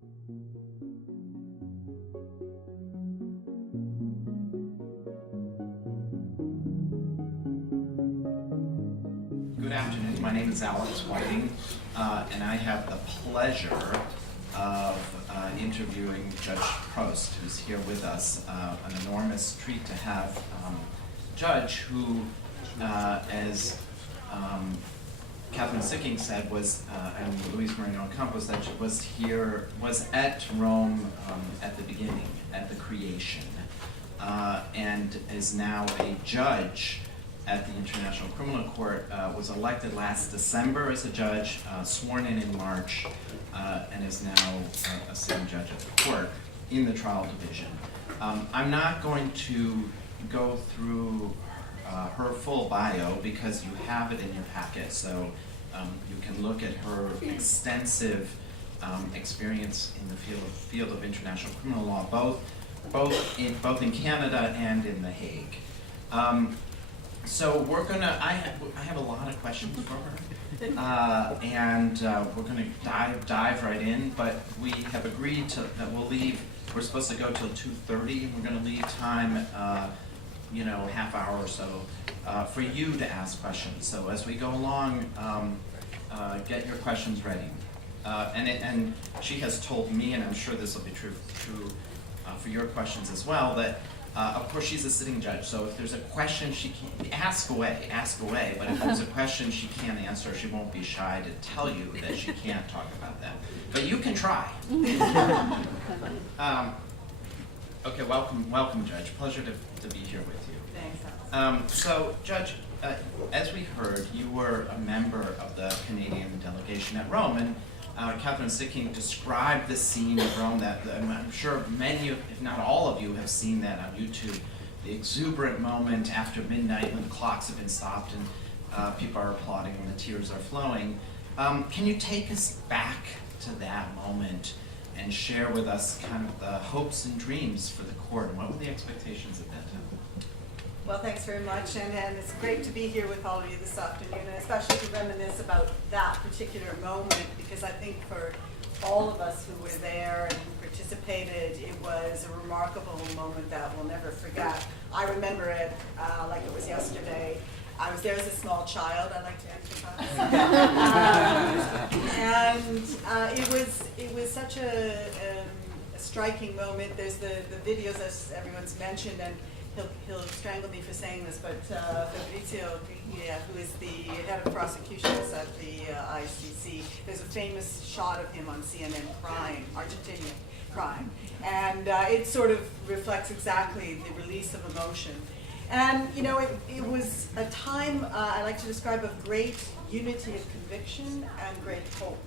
Good afternoon. My name is Alex Whiting, and I have the pleasure of interviewing Judge Prost, who's here with us. An enormous treat to have a judge who, as Catherine Sicking said, was, and Luis Moreno Campos said, was at Rome at the beginning, at the creation, and is now a judge at the International Criminal Court, was elected last December as a judge, sworn in March, and is now a sitting judge of the court in the trial division. I'm not going to go through her full bio because you have it in your packet, so you can look at her extensive experience in the field of international criminal law, both in Canada and in The Hague. So we're gonna. I have a lot of questions for her, and we're gonna dive right in. But we have agreed that we'll leave. We're supposed to go till 2:30, and we're gonna leave time, half hour or so, for you to ask questions. So as we go along, get your questions ready. And she has told me, and I'm sure this will be true for your questions as well, that. Of course, she's a sitting judge, so if there's a question she can ask away, but if there's a question she can't answer, she won't be shy to tell you that she can't talk about that. But you can try. Okay, welcome, Judge. Pleasure to be here with you. Thanks. So, Judge, as we heard, you were a member of the Canadian delegation at Rome, and Catherine Sicking described the scene of Rome that I'm sure many, if not all of you, have seen that on YouTube. The exuberant moment after midnight when the clocks have been stopped and people are applauding and the tears are flowing. Can you take us back to that moment and share with us kind of the hopes and dreams for the court, and what were the expectations at that time? Well, thanks very much, and it's great to be here with all of you this afternoon, and especially to reminisce about that particular moment, because I think for all of us who were there and who participated, it was a remarkable moment that we'll never forget. I remember it like it was yesterday. I was there as a small child, I like to emphasize. And it was such a striking moment. There's the videos, as everyone's mentioned, and he'll strangle me for saying this, but Fabrizio, who is the head of prosecutions at the ICC, there's a famous shot of him on CNN crying, Argentinian crying, and it sort of reflects exactly the release of emotion. And it was a time I like to describe of great unity of conviction and great hope.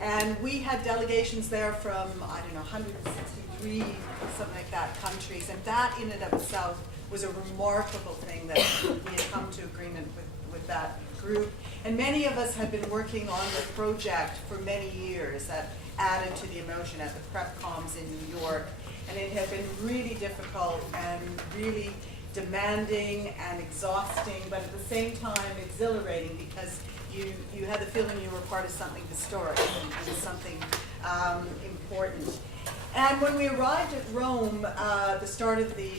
And we had delegations there from, 163, something like that, countries. And that in and of itself was a remarkable thing that we had come to agreement with that group. And many of us had been working on the project for many years that added to the emotion at the prep comms in New York. And it had been really difficult and really demanding and exhausting, but at the same time exhilarating, because you had the feeling you were part of something historic, and it was something important. And when we arrived at Rome, the start of the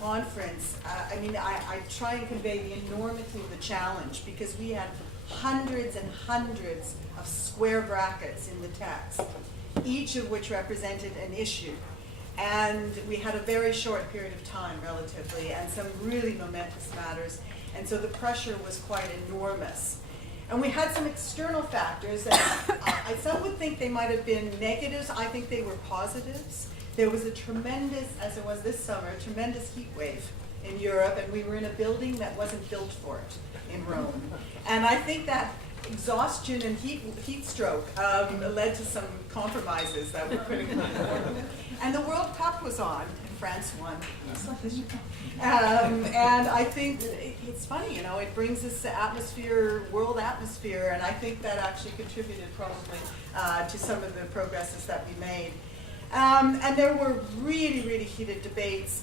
conference, I try and convey the enormity of the challenge, because we had hundreds and hundreds of square brackets in the text, each of which represented an issue. And we had a very short period of time, relatively, and some really momentous matters. And so the pressure was quite enormous. And we had some external factors that some would think they might have been negatives. I think they were positives. There was a tremendous, as it was this summer, a tremendous heat wave in Europe, and we were in a building that wasn't built for it in Rome. And I think that exhaustion and heat stroke led to some compromises that were critically important. And the World Cup was on, and France won. And I think it's funny, it brings this atmosphere, world atmosphere, and I think that actually contributed probably to some of the progresses that we made. And there were really, really heated debates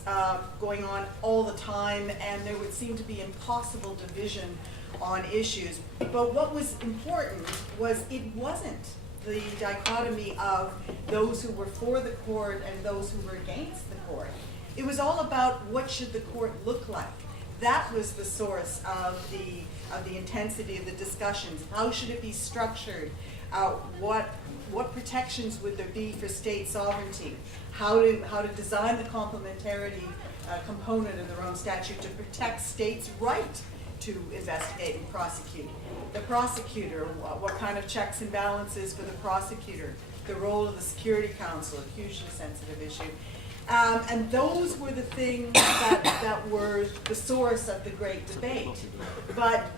going on all the time, and there would seem to be impossible division on issues. But what was important was it wasn't the dichotomy of those who were for the court and those who were against the court. It was all about what should the court look like. That was the source of the intensity of the discussions. How should it be structured? What protections would there be for state sovereignty? How to design the complementarity component of the Rome Statute to protect states' right to investigate and prosecute. The prosecutor, what kind of checks and balances for the prosecutor, the role of the Security Council, a hugely sensitive issue. And those were the things that were the source of the great debate. But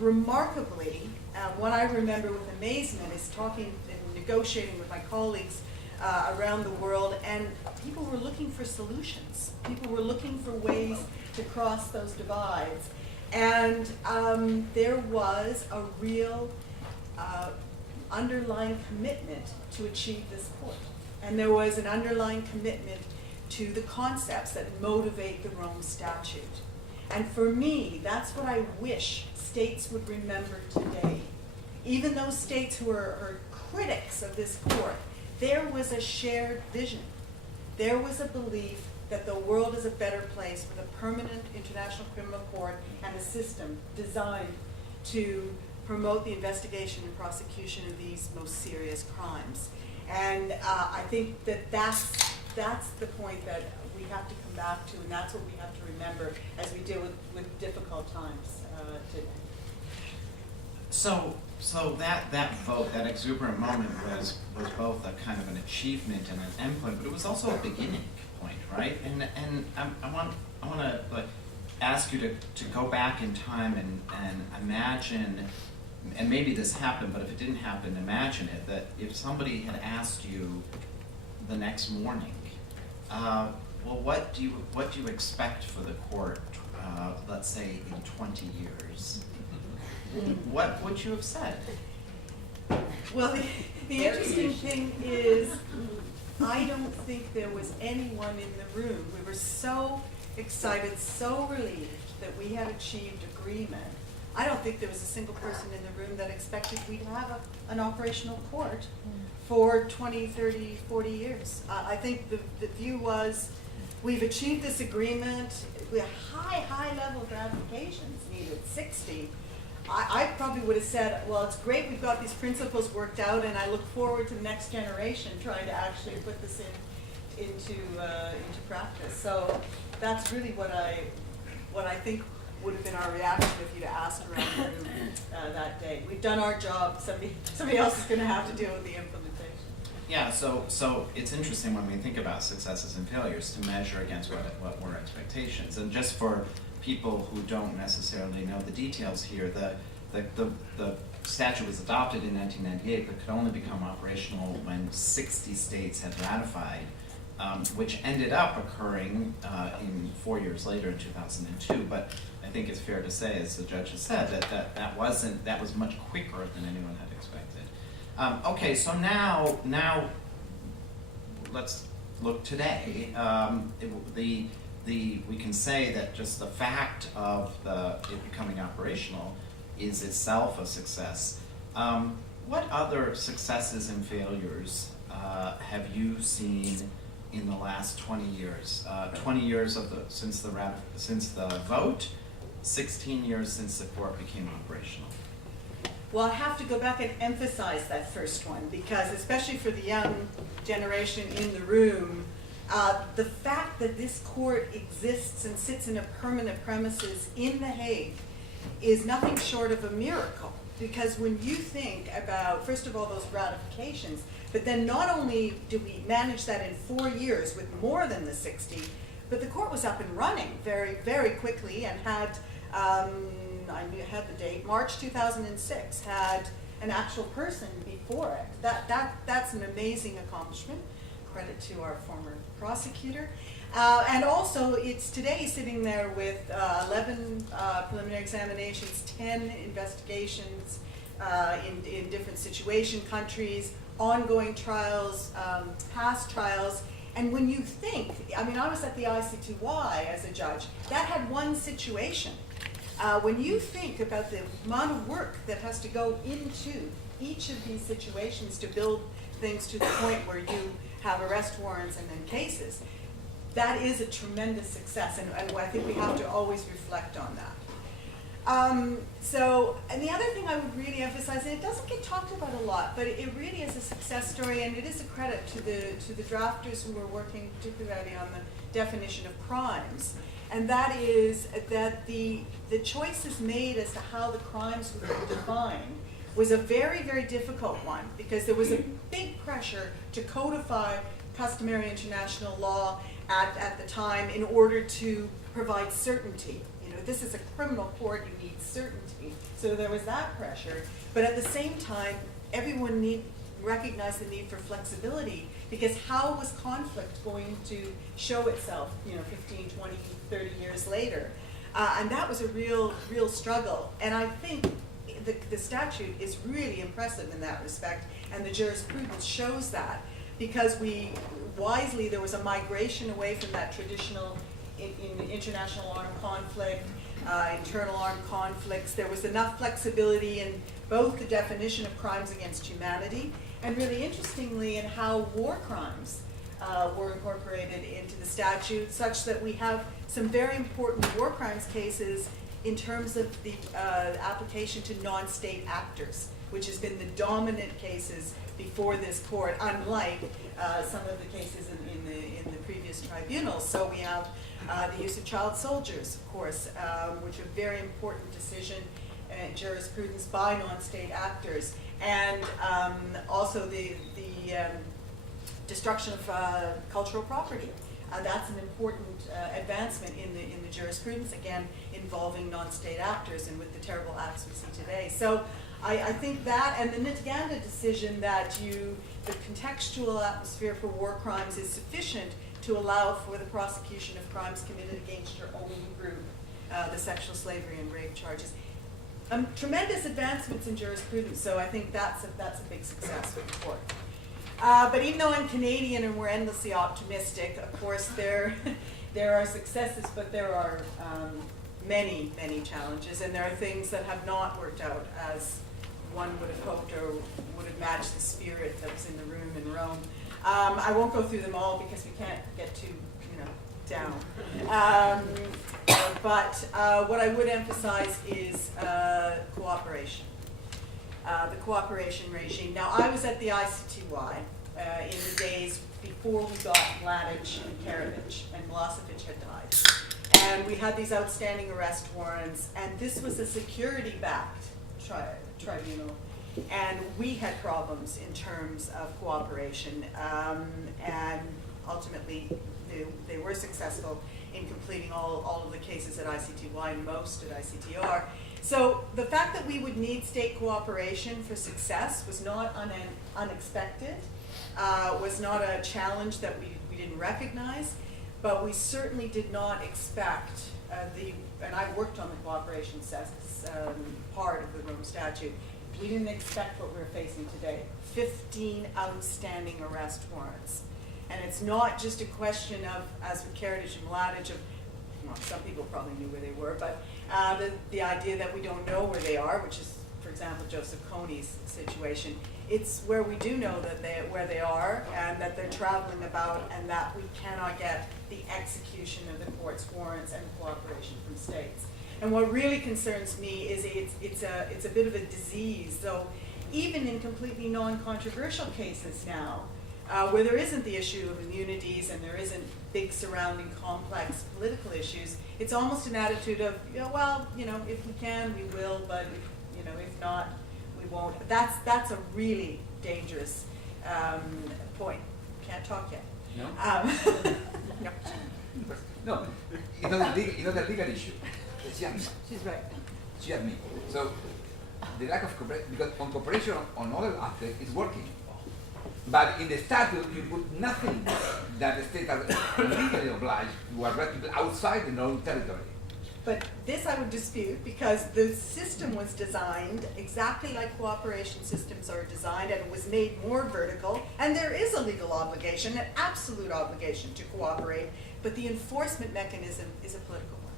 remarkably, what I remember with amazement is talking and negotiating with my colleagues around the world, and people were looking for solutions. People were looking for ways to cross those divides. And there was a real underlying commitment to achieve this court. And there was an underlying commitment to the concepts that motivate the Rome Statute. And for me, that's what I wish states would remember today. Even those states who are critics of this court, there was a shared vision. There was a belief that the world is a better place with a permanent international criminal court and a system designed to promote the investigation and prosecution of these most serious crimes. And I think that's the point that we have to come back to, and that's what we have to remember as we deal with difficult times today. So that vote, that exuberant moment was both a kind of an achievement and an endpoint, but it was also a beginning point, right? And I want to like ask you to go back in time and imagine. And maybe this happened, but if it didn't happen, imagine it, that if somebody had asked you the next morning, well, what do you expect for the court, let's say in 20 years? What would you have said? Well, the interesting thing is, I don't think there was anyone in the room. We were so excited, so relieved that we had achieved agreement. I don't think there was a single person in the room that expected we'd have an operational court for 20, 30, 40 years. I think the view was, we've achieved this agreement with high level of ratifications needed, 60. I probably would have said, well, it's great we've got these principles worked out, and I look forward to the next generation trying to actually put this into practice. So that's really what I think would have been our reaction if you'd asked around the room that day. We've done our job. Somebody else is going to have to deal with the implementation. Yeah. So it's interesting when we think about successes and failures to measure against what were expectations. And just for people who don't necessarily know the details here, the statute was adopted in 1998, but could only become operational when 60 states had ratified. Which ended up occurring in 4 years later in 2002. But I think it's fair to say, as the judge has said, that was much quicker than anyone had expected. Okay, so now let's look today. We can say that just the fact of it becoming operational is itself a success. What other successes and failures have you seen in the last 20 years? 20 years since the vote, 16 years since the court became operational. Well, I have to go back and emphasize that first one, because especially for the young generation in the room, the fact that this court exists and sits in a permanent premises in The Hague is nothing short of a miracle. Because when you think about, first of all, those ratifications, but then not only did we manage that in 4 years with more than the 60, but the court was up and running very, very quickly and had, I had the date, March 2006, had an actual person before it. That's an amazing accomplishment. Credit to our former prosecutor. And also, it's today sitting there with 11 preliminary examinations, 10 investigations in different situation countries, ongoing trials, past trials. And when you think, I mean, I was at the IC2Y as a judge, that had one situation. When you think about the amount of work that has to go into each of these situations to build things to the point where you have arrest warrants and then cases, that is a tremendous success, and I think we have to always reflect on that. And the other thing I would really emphasize, and it doesn't get talked about a lot, but it really is a success story, and it is a credit to the drafters who are working particularly on the definition of crimes, and that is that the choices made as to how the crimes would be defined was a very, very difficult one, because there was a big pressure to codify customary international law at the time in order to provide certainty. You know, this is a criminal court, you need certainty. So there was that pressure, but at the same time, everyone recognized the need for flexibility, because how was conflict going to show itself, 15, 20, 30 years later? And that was a real struggle. And I think the statute is really impressive in that respect, and the jurisprudence shows that, because there was a migration away from that traditional in international armed conflict, internal armed conflicts. There was enough flexibility in both the definition of crimes against humanity, and really interestingly in how war crimes were incorporated into the statute, such that we have some very important war crimes cases in terms of the application to non-state actors, which has been the dominant cases before this court, unlike some of the cases in the previous tribunals. So we have the use of child soldiers, of course, which are a very important decision in jurisprudence by non-state actors, and also the destruction of cultural property. That's an important advancement in the jurisprudence, again, involving non-state actors and with the terrible acts we see today. So I think that, and the Ntaganda decision that the contextual atmosphere for war crimes is sufficient to allow for the prosecution of crimes committed against your own group, the sexual slavery and rape charges. Tremendous advancements in jurisprudence, so I think that's a big success for the court. But even though I'm Canadian and we're endlessly optimistic, of course there are successes, but there are many, many challenges, and there are things that have not worked out as one would have hoped or would have matched the spirit that was in the room in Rome. I won't go through them all because we can't get too down. But what I would emphasize is cooperation. The cooperation regime. Now, I was at the ICTY in the days before we got Mladic and Karadzic, and Milosevic had died. And we had these outstanding arrest warrants, and this was a security-backed tribunal. And we had problems in terms of cooperation, and ultimately they were successful in completing all of the cases at ICTY and most at ICTR. So the fact that we would need state cooperation for success was not unexpected, was not a challenge that we didn't recognize, but we certainly did not expect and I worked on the cooperation part of the Rome Statute. We didn't expect what we're facing today. 15 outstanding arrest warrants. And it's not just a question of, as with Karadzic and Mladic, some people probably knew where they were, but the idea that we don't know where they are, which is, for example, Joseph Kony's situation. It's where we do know where they are and that they're traveling about, and that we cannot get the execution of the court's warrants and cooperation from states. And what really concerns me is it's a bit of a disease. So even in completely non-controversial cases now, where there isn't the issue of immunities and there isn't big surrounding complex political issues, it's almost an attitude of, if we can, we will, but if not, we won't. That's a really dangerous point. Can't talk yet. No? No. No, it's not a legal issue. It's just me. She's right. It's just me. So the lack of cooperation, because on cooperation on other aspects is working. But in the statute, you put nothing that the states are legally obliged to arrest people outside their own territory. But this I would dispute, because the system was designed exactly like cooperation systems are designed, and it was made more vertical, and there is a legal obligation, an absolute obligation to cooperate, but the enforcement mechanism is a political one.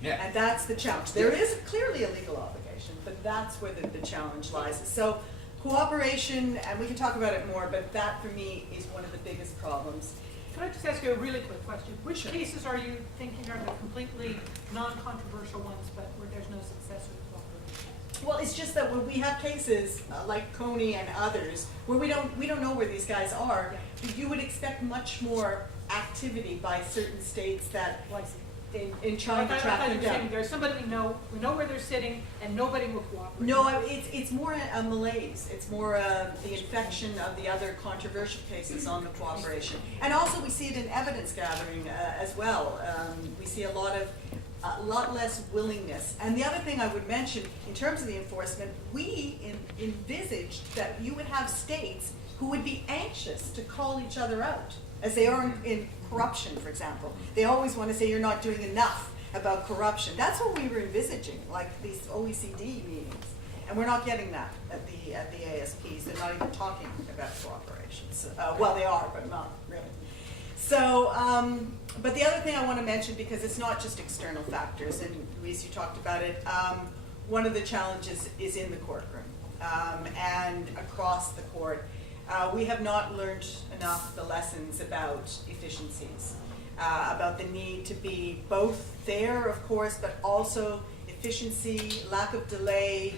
Yeah. And that's the challenge. There is clearly a legal obligation, but that's where the challenge lies. So Cooperation, and we can talk about it more, but that for me is one of the biggest problems. Can I just ask you a really quick question? Which cases are you thinking are the completely non-controversial ones, but where there's no success with cooperation? Well, it's just that when we have cases like Coney and others, where we don't know where these guys are, you would expect much more activity by certain states that in trying to track them down. There's somebody we know where they're sitting, and nobody will cooperate. No, it's more a malaise. It's more the infection of the other controversial cases on the cooperation. And also we see it in evidence gathering as well. We see a lot less willingness. And the other thing I would mention, in terms of the enforcement, we envisaged that you would have states who would be anxious to call each other out, as they are in corruption, for example. They always want to say you're not doing enough about corruption. That's what we were envisaging, like these OECD meetings. And we're not getting that at the ASPs. They're not even talking about cooperations. Well, they are, but not really. So, but the other thing I want to mention, because it's not just external factors, and Louise, you talked about it, one of the challenges is in the courtroom and across the court. We have not learned enough the lessons about efficiencies, about the need to be both fair, of course, but also efficiency, lack of delay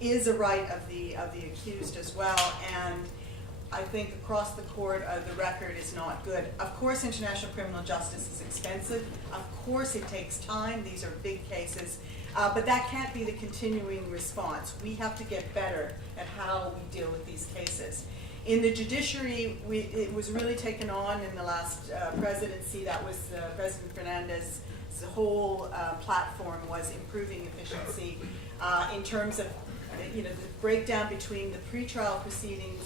is a right of the accused as well. And I think across the court, the record is not good. Of course, international criminal justice is expensive. Of course, it takes time. These are big cases. But that can't be the continuing response. We have to get better at how we deal with these cases. In the judiciary, it was really taken on in the last presidency. That was President Fernandez's whole platform was improving efficiency in terms of the breakdown between the pretrial proceedings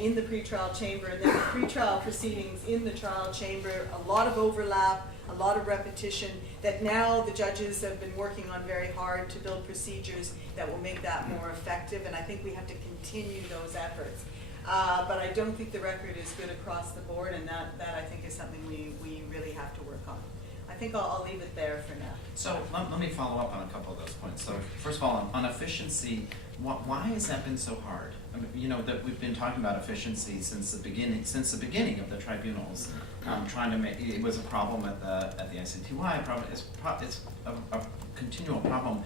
in the pretrial chamber and then the pretrial proceedings in the trial chamber. A lot of overlap, a lot of repetition that now the judges have been working on very hard to build procedures that will make that more effective, and I think we have to continue those efforts. But I don't think the record is good across the board, and that I think is something we really have to work on. I think I'll leave it there for now. So let me follow up on a couple of those points. So first of all, on efficiency, why has that been so hard? I mean, that we've been talking about efficiency since the beginning of the tribunals. Trying to make it was a problem at the ICTY. It's a continual problem.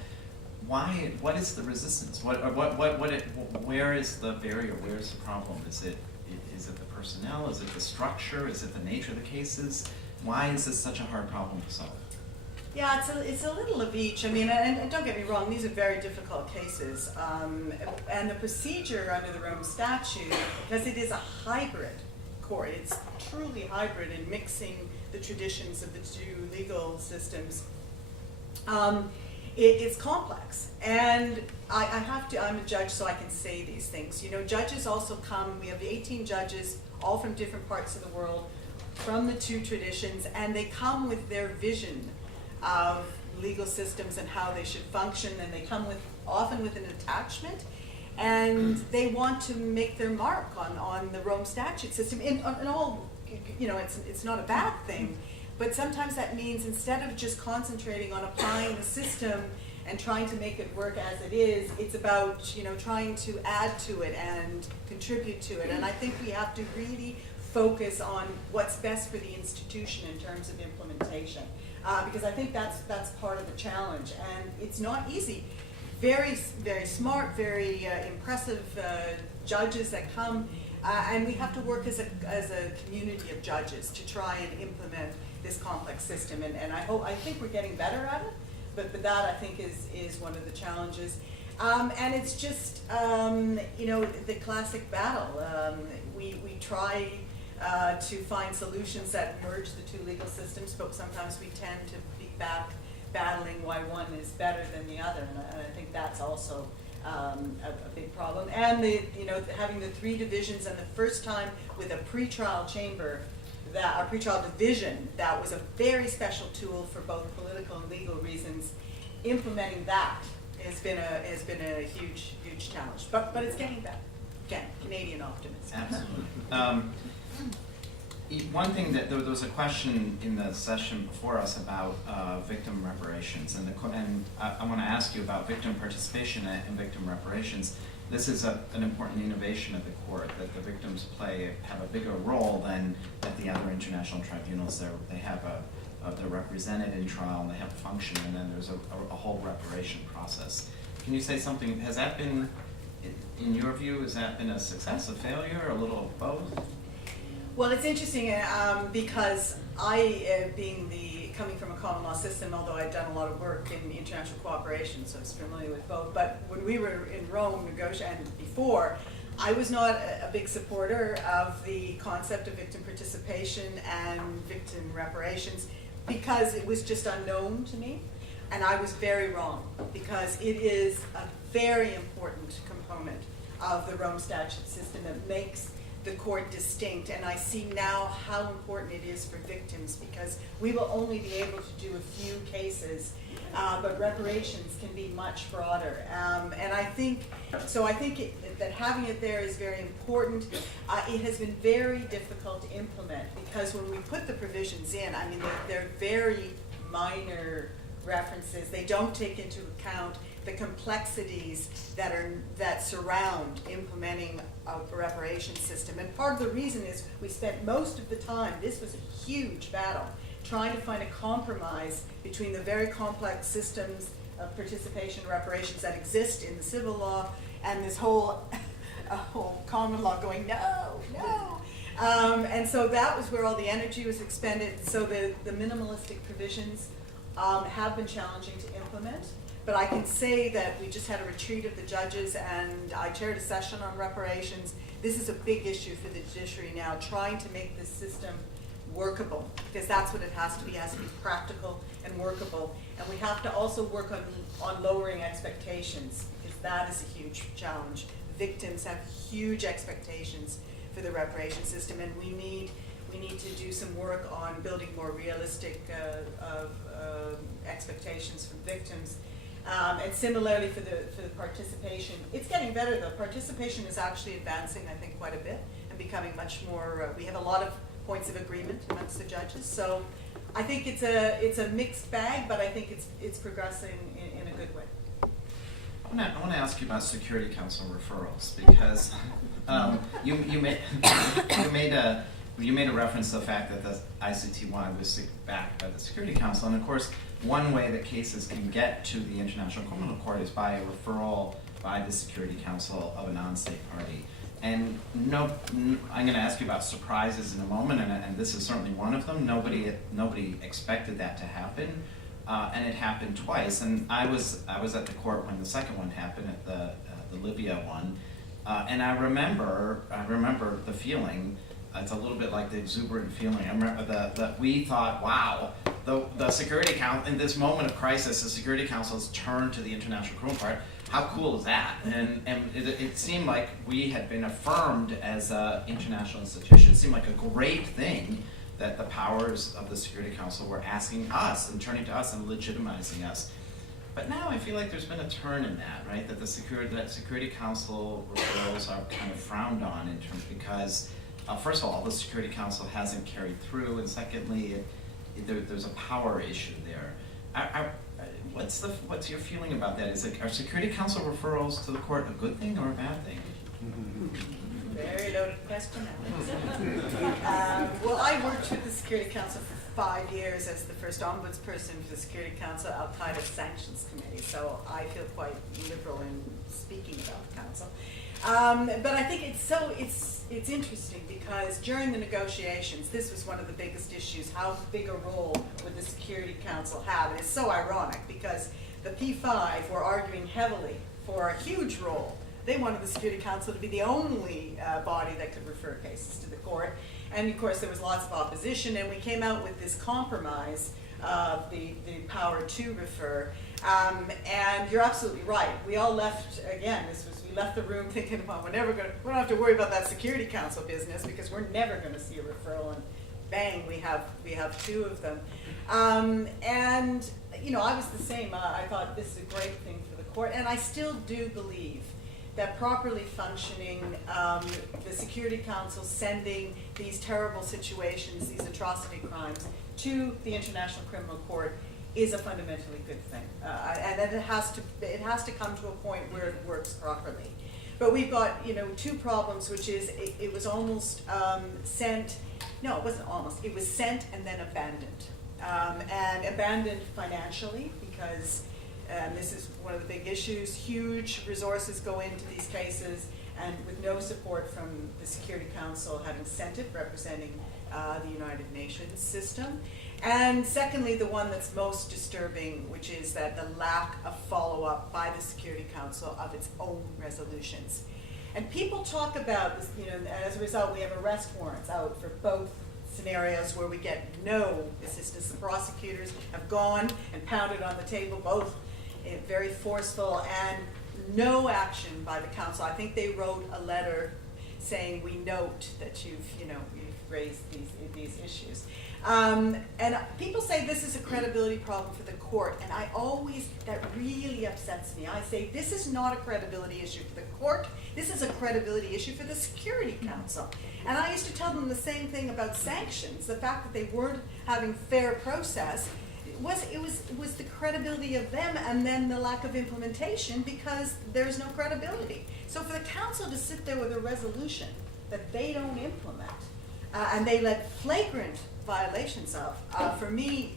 Why? What is the resistance? Where is the barrier? Where is the problem? Is it the personnel? Is it the structure? Is it the nature of the cases? Why is this such a hard problem to solve? Yeah, it's a little of each. I mean, and don't get me wrong, these are very difficult cases. And the procedure under the Rome Statute, because it is a hybrid court, it's truly hybrid in mixing the traditions of the two legal systems. It's complex, and I'm a judge, so I can say these things. Judges also come, we have 18 judges, all from different parts of the world, from the two traditions, and they come with their vision of legal systems and how they should function, and they come often with an attachment, and they want to make their mark on the Rome Statute system. In all, it's not a bad thing. But sometimes that means instead of just concentrating on applying the system and trying to make it work as it is, it's about trying to add to it and contribute to it. And I think we have to really focus on what's best for the institution in terms of implementation, because I think that's part of the challenge. And it's not easy. Very, very smart, very impressive judges that come, and we have to work as a community of judges to try and implement this complex system, and I think we're getting better at it, but that I think is one of the challenges, and it's just the classic battle. We try to find solutions that merge the two legal systems, but sometimes we tend to be battling why one is better than the other, and I think that's also a big problem. And having the three divisions, and the first time with a pretrial chamber. Our pretrial division, that was a very special tool for both political and legal reasons. Implementing that has been a huge challenge, but it's getting better. Again, Canadian optimism. Absolutely. One thing that there was a question in the session before us about victim reparations, and I want to ask you about victim participation and victim reparations. this is an important innovation of the court, that the victims have a bigger role than at the other international tribunals. They're represented in trial and they have function, and then there's a whole reparation process. Can you say something, has that been, in your view, has that been a success, a failure, a little of both? Well, it's interesting because coming from a common law system, although I'd done a lot of work in international cooperation, so I was familiar with both. But when we were in Rome negotiating before, I was not a big supporter of the concept of victim participation and victim reparations because it was just unknown to me. And I was very wrong, because it is a very important component of the Rome Statute system that makes the court distinct. And I see now how important it is for victims, because we will only be able to do a few cases, but reparations can be much broader. And I think that having it there is very important. It has been very difficult to implement, because when we put the provisions in, I mean, they're very minor references. They don't take into account the complexities that surround implementing a reparation system. And part of the reason is we spent most of the time, this was a huge battle, trying to find a compromise between the very complex systems of participation and reparations that exist in the civil law and this whole common law going, no. And so that was where all the energy was expended. So the minimalistic provisions have been challenging to implement. But I can say that we just had a retreat of the judges, and I chaired a session on reparations. This is a big issue for the judiciary now, trying to make this system workable, because that's what it has to be. It has to be practical and workable. And we have to also work on lowering expectations, because that is a huge challenge. Victims have huge expectations for the reparation system, and we need to do some work on building more realistic expectations from victims. And similarly for the participation, it's getting better though. Participation is actually advancing, I think, quite a bit and becoming much more. We have a lot of points of agreement amongst the judges. So I think it's a mixed bag, but I think it's progressing in a good way. I want to ask you about Security Council referrals, because you made a reference to the fact that the ICTY was backed by the Security Council, and of course, one way that cases can get to the International Criminal Court is by a referral by the Security Council of a non-state party. And I'm going to ask you about surprises in a moment, and this is certainly one of them. Nobody expected that to happen, and it happened twice. And I was at the court when the second one happened, at the Libya one, and I remember the feeling. It's a little bit like the exuberant feeling. I remember that we thought, wow, the Security Council, in this moment of crisis, the Security Council has turned to the International Criminal Court. How cool is that? And it seemed like we had been affirmed as an international institution. It seemed like a great thing that the powers of the Security Council were asking us and turning to us and legitimizing us. But now I feel like there's been a turn in that, right? That Security Council referrals are kind of frowned on in terms, because first of all, the Security Council hasn't carried through, and secondly, there's a power issue there. What's your feeling about that? Are Security Council referrals to the court a good thing or a bad thing? Very loaded question, Alex. Well, I worked with the Security Council for 5 years as the first ombudsperson for the Security Council outside of Sanctions Committee, so I feel quite liberal in speaking about the council. But I think it's interesting, because during the negotiations, this was one of the biggest issues. How big a role would the Security Council have? And it's so ironic, because the P5 were arguing heavily for a huge role. They wanted the Security Council to be the only body that could refer cases to the court. And of course, there was lots of opposition, and we came out with this compromise of the power to refer. And you're absolutely right. We all left, again, we left the room thinking, well, we don't have to worry about that Security Council business, because we're never going to see a referral, and bang, we have two of them. And I was the same. I thought this is a great thing for the court, and I still do believe that properly functioning, the Security Council sending these terrible situations, these atrocity crimes, to the International Criminal Court is a fundamentally good thing, and that it has to come to a point where it works properly. But we've got, you know, two problems, which is it was almost sent, no, it wasn't almost, it was sent and then abandoned. And abandoned financially because this is one of the big issues. Huge resources go into these cases, and with no support from the Security Council having sent it, representing the United Nations system. And secondly, the one that's most disturbing, which is that the lack of follow-up by the Security Council of its own resolutions. And people talk about this, you know, as a result, we have arrest warrants out for both scenarios where we get no assistance. The prosecutors have gone and pounded on the table, both very forceful, and no action by the council. I think they wrote a letter saying, we note that you've raised these issues. And people say this is a credibility problem for the court, and that really upsets me. I say this is not a credibility issue for the court, this is a credibility issue for the Security Council. And I used to tell them the same thing about sanctions, the fact that they weren't having fair process. It was the credibility of them, and then the lack of implementation because there's no credibility. So for the council to sit there with a resolution that they don't implement, and they let flagrant violations of, for me,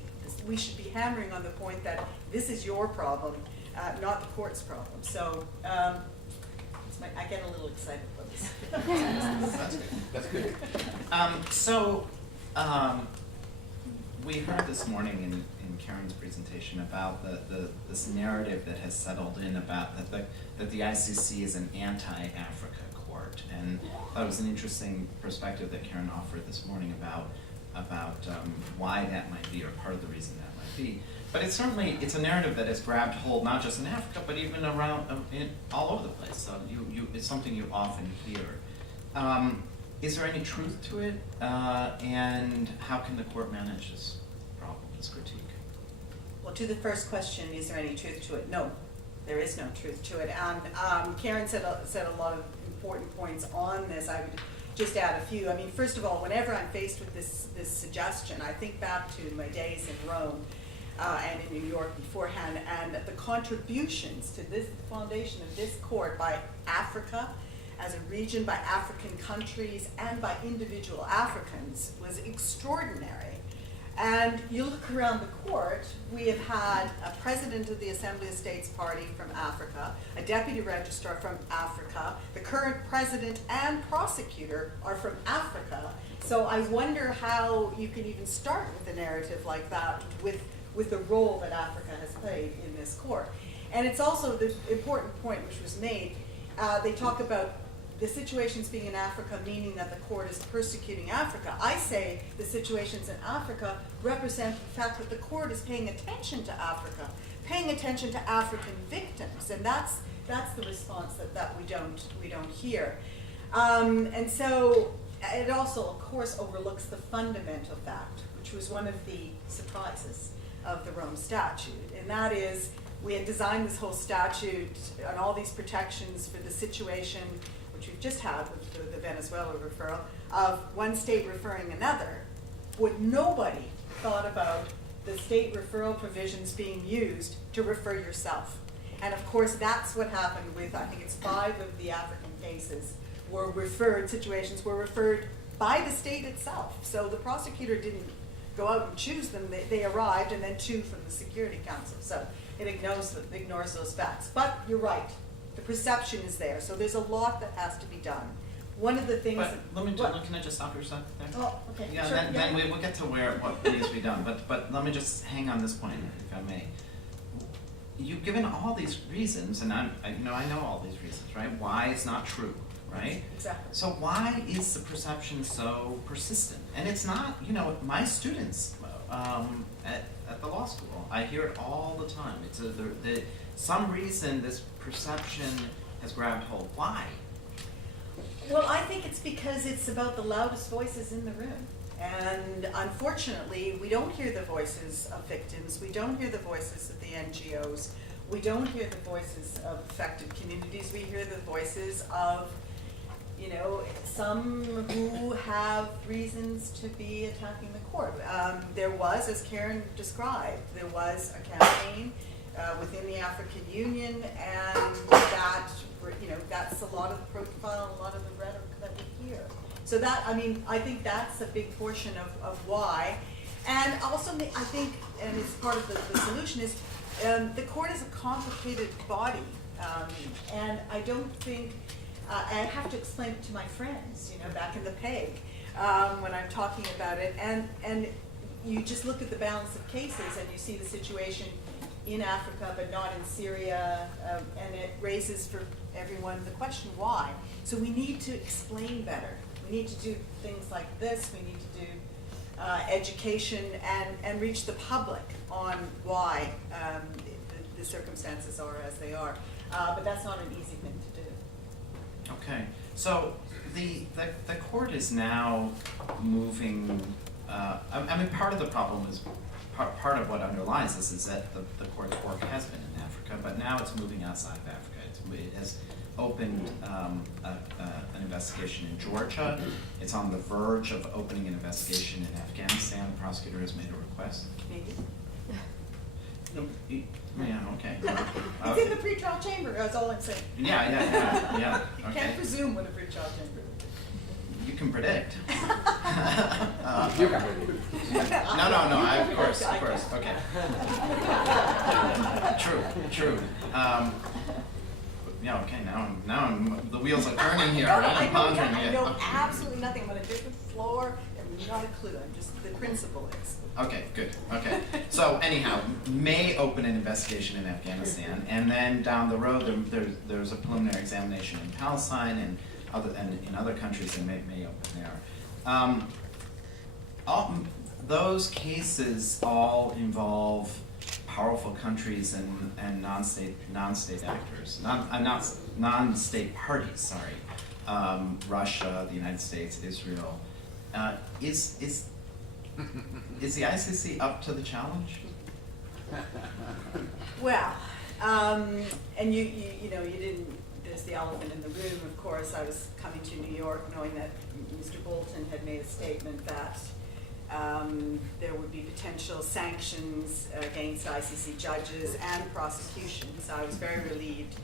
we should be hammering on the point that this is your problem, not the court's problem. So I get a little excited about this. That's good. We heard this morning in Karen's presentation about this narrative that has settled in about that the ICC is an anti-Africa court, and that was an interesting perspective that Karen offered this morning about why that might be, or part of the reason that might be. But it's a narrative that has grabbed hold not just in Africa, but even around all over the place. So it's something you often hear. Is there any truth to it? And how can the court manage this problem, this critique? Well, to the first question, is there any truth to it? No, there is no truth to it. And Karen said a lot of important points on this. I would just add a few. I mean, first of all, whenever I'm faced with this suggestion, I think back to my days in Rome and in New York beforehand, and the contributions to this foundation of this court by Africa as a region, by African countries, and by individual Africans was extraordinary. And you look around the court, we have had a president of the Assembly of States Party from Africa, a deputy registrar from Africa, the current president and prosecutor are from Africa. So I wonder how you can even start with a narrative like that with the role that Africa has played in this court. And it's also the important point which was made, they talk about the situations being in Africa, meaning that the court is persecuting Africa. I say the situations in Africa represent the fact that the court is paying attention to Africa, paying attention to African victims, and that's the response that we don't hear. And so it also, of course, overlooks the fundamental fact, which was one of the surprises of the Rome Statute, and that is we had designed this whole statute and all these protections for the situation which we've just had with the Venezuela referral, of one state referring another. What nobody thought about the state referral provisions being used to refer yourself. And of course, that's what happened with, I think it's 5 of the African cases situations were referred by the state itself. So the prosecutor didn't go out and choose them, they arrived, and then 2 from the Security Council. So it ignores those facts. But you're right. The perception is there, so there's a lot that has to be done. One of the things. But can I just stop you a second there? Oh, okay. Yeah, sure. then we'll get to what needs to be done. But let me just hang on this point, if I may. You've given all these reasons, and I know all these reasons, right? Why it's not true, right? Exactly. So why is the perception so persistent? And it's not, my students at the law school, I hear it all the time. It's some reason this perception has grabbed hold. Why? Well, I think it's because it's about the loudest voices in the room. And unfortunately, we don't hear the voices of victims. We don't hear the voices of the NGOs. We don't hear the voices of affected communities. We hear the voices of, some who have reasons to be attacking the court. There was, as Karen described, there was a campaign within the African Union, and that's a lot of the profile, a lot of the rhetoric that we hear. So that, I think that's a big portion of why. And also, I think, and it's part of the solution, is the court is a complicated body, and I don't think, I have to explain it to my friends, back in the PEG, when I'm talking about it, and you just look at the balance of cases and you see the situation in Africa but not in Syria, and it raises for everyone the question why. So we need to explain better. We need to do things like this. We need to do education and reach the public on why the circumstances are as they are. But that's not an easy thing to do. Okay, so the court is now moving. Part of the problem is part of what underlies this is that the court's work has been in Africa, but now it's moving outside of Africa. It has opened an investigation in Georgia. It's on the verge of opening an investigation in Afghanistan. The prosecutor has made a request. Maybe. Yeah, okay. It's in the pretrial chamber, that's all I'm saying. Yeah. You Okay. can't presume what a pretrial chamber would do. You can predict. You can predict. No, of course, I okay. True. Yeah, okay, now the wheels are turning here, right? I'm pondering I it. know absolutely nothing. I'm on a different floor and not a clue. I'm just, the principle is. Okay, good, okay. So anyhow, may open an investigation in Afghanistan, and then down the road, there's a preliminary examination in Palestine and in other countries that may open there. Those cases all involve powerful countries and non-state actors, non-state parties. Sorry, Russia, the United States, Israel. Is the ICC up to the challenge? Well, and you didn't. There's the elephant in the room. Of course, I was coming to New York knowing that Mr. Bolton had made a statement that there would be potential sanctions against ICC judges and prosecutions. I was very relieved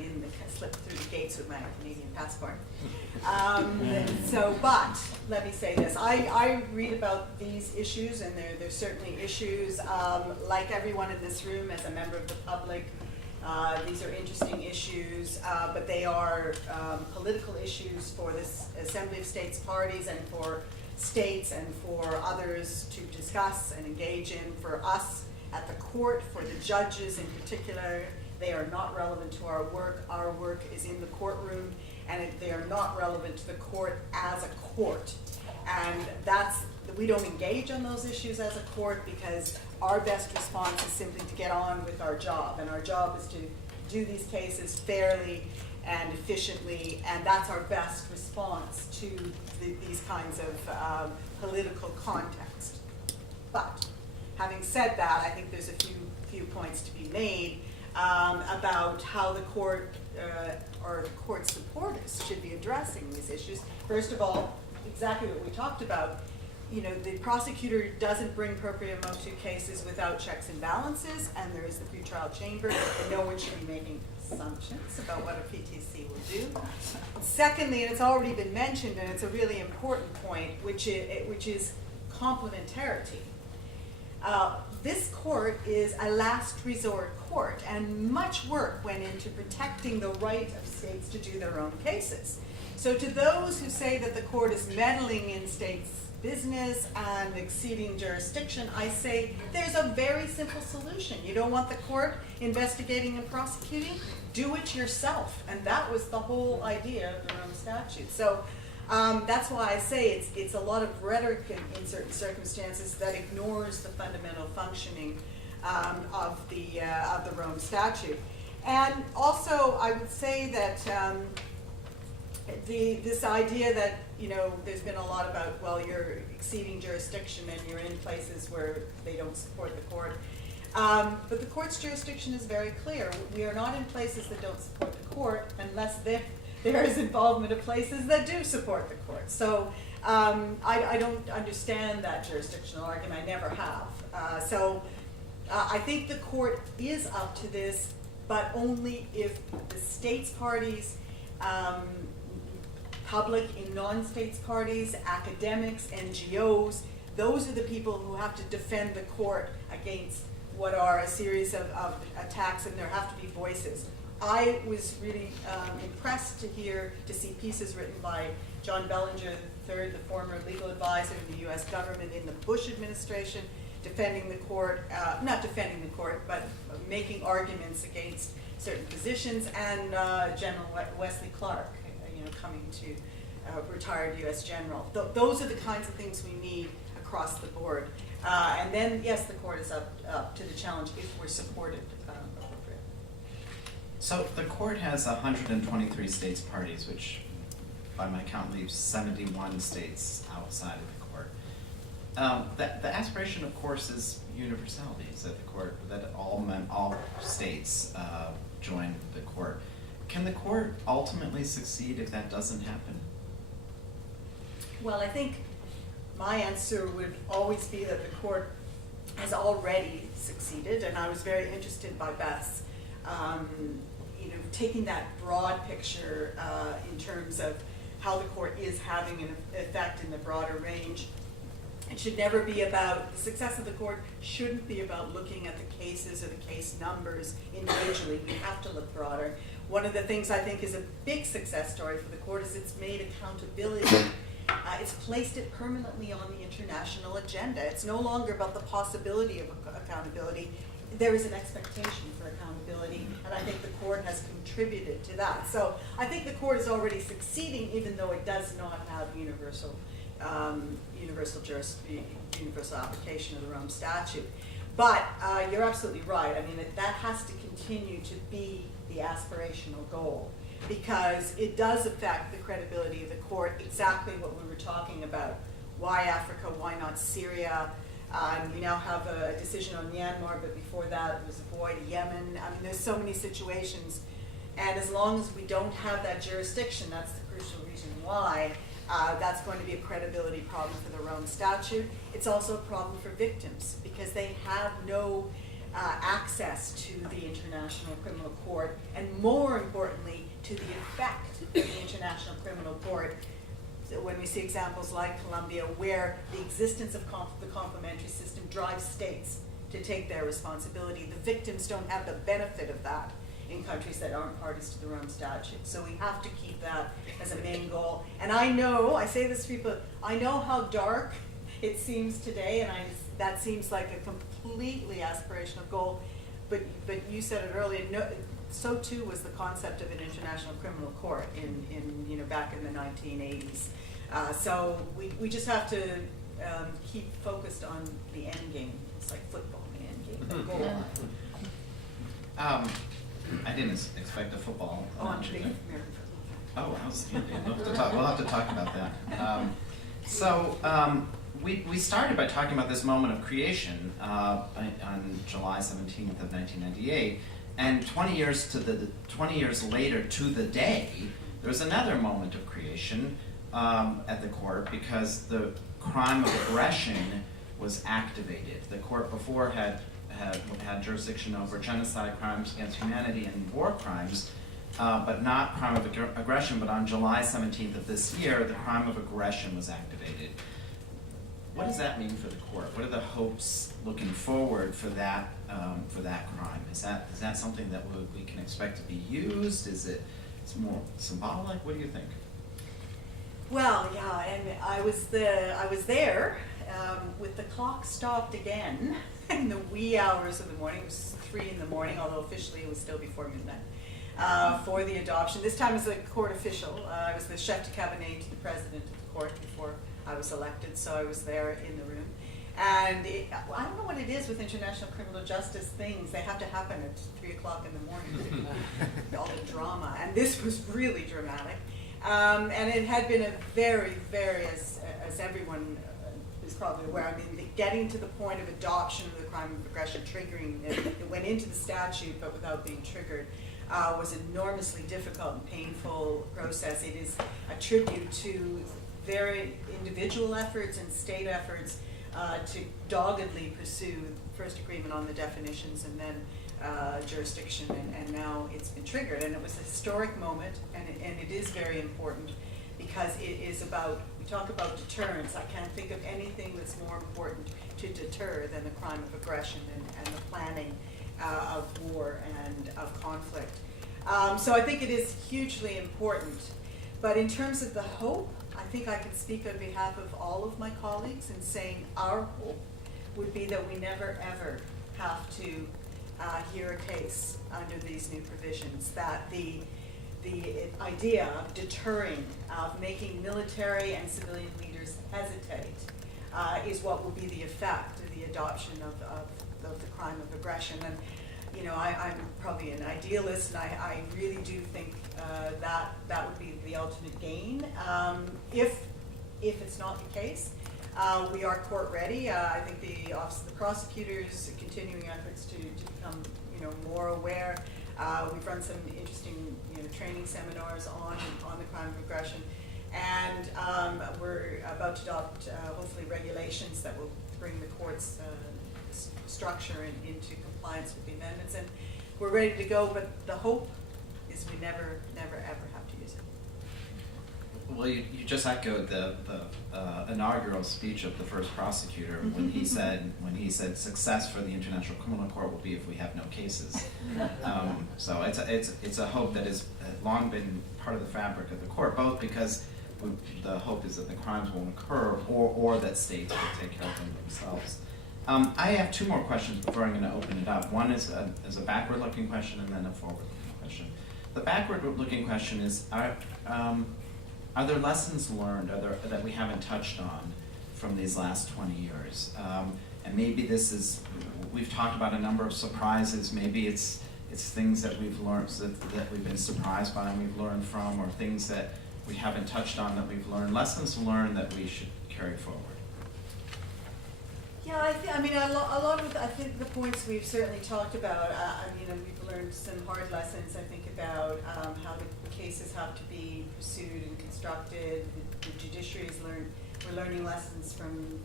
and slipped through the gates with my Canadian passport. But let me say this. I read about these issues, and there's certainly issues. Like everyone in this room, as a member of the public, these are interesting issues, but they are political issues for this Assembly of States parties and for states and for others to discuss and engage in. For us at the court, for the judges in particular, they are not relevant to our work. Our work is in the courtroom, and they are not relevant to the court as a court. And we don't engage on those issues as a court because our best response is simply to get on with our job. And our job is to do these cases fairly and efficiently, and that's our best response to these kinds of political context. But having said that, I think there's a few points to be made about how the court or the court supporters should be addressing these issues. First of all, exactly what we talked about. The prosecutor doesn't bring propria motu cases without checks and balances, and there is the pretrial chamber, and no one should be making assumptions about what a PTC will do. Secondly, and it's already been mentioned, and it's a really important point, which is complementarity. This court is a last resort court, and much work went into protecting the right of states to do their own cases. So to those who say that the court is meddling in states' business and exceeding jurisdiction, I say there's a very simple solution. You don't want the court investigating and prosecuting? Do it yourself. And that was the whole idea of the Rome Statute. So that's why I say it's a lot of rhetoric in certain circumstances that ignores the fundamental functioning of the Rome Statute. And also, I would say that this idea that there's been a lot about, well, you're exceeding jurisdiction and you're in places where they don't support the court. But the court's jurisdiction is very clear. We are not in places that don't support the court unless there is involvement of places that do support the court. So I don't understand that jurisdictional argument. I never have. So I think the court is up to this, but only if the states parties, public and non-states parties, academics, NGOs, those are the people who have to defend the court against what are a series of attacks, and there have to be voices. I was really impressed to see pieces written by John Bellinger III, the former legal advisor to the U.S. government in the Bush administration, defending the court, not defending the court, but making arguments against certain positions, and General Wesley Clark, coming to retired U.S. general. Those are the kinds of things we need across the board. And then, yes, the court is up to the challenge if we're supported appropriately. So the court has 123 states parties, which by my count leaves 71 states outside of the court. The aspiration, of course, is universality, is that the court, that all states join the court. Can the court ultimately succeed if that doesn't happen? Well, I think my answer would always be that the court has already succeeded, and I was very interested by Beth's, taking that broad picture in terms of how the court is having an effect in the broader range. It should never be about, the success of the court shouldn't be about looking at the cases or the case numbers individually. We have to look broader. One of the things I think is a big success story for the court is it's made accountability. It's placed it permanently on the international agenda. It's no longer about the possibility of accountability. There is an expectation for accountability, and I think the court has contributed to that. So I think the court is already succeeding, even though it does not have universal application of the Rome Statute. But you're absolutely right. I mean, that has to continue to be the aspirational goal, because it does affect the credibility of the court, exactly what we were talking about. Why Africa? Why not Syria? We now have a decision on Myanmar, but before that it was a void Yemen. I mean, there's so many situations, and as long as we don't have that jurisdiction, that's the crucial reason why, that's going to be a credibility problem for the Rome Statute. It's also a problem for victims, because they have no access to the International Criminal Court, and more importantly, to the effect of the International Criminal Court. So when we see examples like Colombia, where the existence of the complementary system drives states to take their responsibility, the victims don't have the benefit of that in countries that aren't parties to the Rome Statute. So we have to keep that as a main goal. And I say this to people, I know how dark it seems today, and that seems like a completely aspirational goal, but you said it earlier, so too was the concept of an international criminal court in back in the 1980s. So we just have to keep focused on the end game. It's like football, the end game, the goal line. I didn't expect a football. I'm a big American football fan. We'll have to talk about that. We started by talking about this moment of creation on July 17th of 1998, and 20 years later to the day, there was another moment of creation at the court, because the crime of aggression was activated. The court before had jurisdiction over genocide, crimes against humanity, and war crimes, but not crime of aggression. But on July 17th of this year, the crime of aggression was activated. What does that mean for the court? What are the hopes looking forward for that crime? Is that something that we can expect to be used? It's more symbolic? What do you think? Well, yeah, and I was there with the clock stopped again in the wee hours of the morning. It was 3 in the morning, although officially it was still before midnight, for the adoption. This time as a court official. I was the chef de cabinet to the president of the court before I was elected, so I was there in the room. And I don't know what it is with international criminal justice things. They have to happen at 3 o'clock in the morning, all the drama. And this was really dramatic. And it had been a very, very, as everyone is probably aware, I mean, getting to the point of adoption of the crime of aggression, triggering it went into the statute but without being triggered, was an enormously difficult and painful process. It is a tribute to very individual efforts and state efforts to doggedly pursue first agreement on the definitions and then jurisdiction, and now it's been triggered. And it was a historic moment, and it is very important because it is about, we talk about deterrence. I can't think of anything that's more important to deter than the crime of aggression and the planning of war and of conflict. So I think it is hugely important. But in terms of the hope, I think I can speak on behalf of all of my colleagues in saying our hope would be that we never ever have to hear a case under these new provisions, that the idea of deterring, of making military and civilian leaders hesitate is what will be the effect of the adoption of the crime of aggression. And you know, I'm probably an idealist, and I really do think that would be the ultimate gain. If it's not the case, we are court ready. I think the Office of the Prosecutors continuing efforts to become, you know, more aware. We've run some interesting, you know, training seminars on the crime of aggression, and we're about to adopt hopefully regulations that will bring the court's structure into compliance with the amendments, and we're ready to go. But the hope is we never ever have to use it. Well, you just echoed the inaugural speech of the first prosecutor when he said success for the International Criminal Court will be if we have no cases. So it's a hope that has long been part of the fabric of the court, both because the hope is that the crimes won't occur, or that states will take care of them themselves. I have two more questions before I'm going to open it up. One is a backward-looking question, and then a forward-looking question. The backward-looking question is, are there lessons learned that we haven't touched on from these last 20 years? And maybe this is, we've talked about a number of surprises. Maybe it's things that we've learned, that we've been surprised by and we've learned from, or things that we haven't touched on that we've learned. Lessons learned that we should carry forward. Yeah, I mean, a lot of, I think the points we've certainly talked about, we've learned some hard lessons, I think, about how the cases have to be pursued and constructed. The judiciary has learned, we're learning lessons from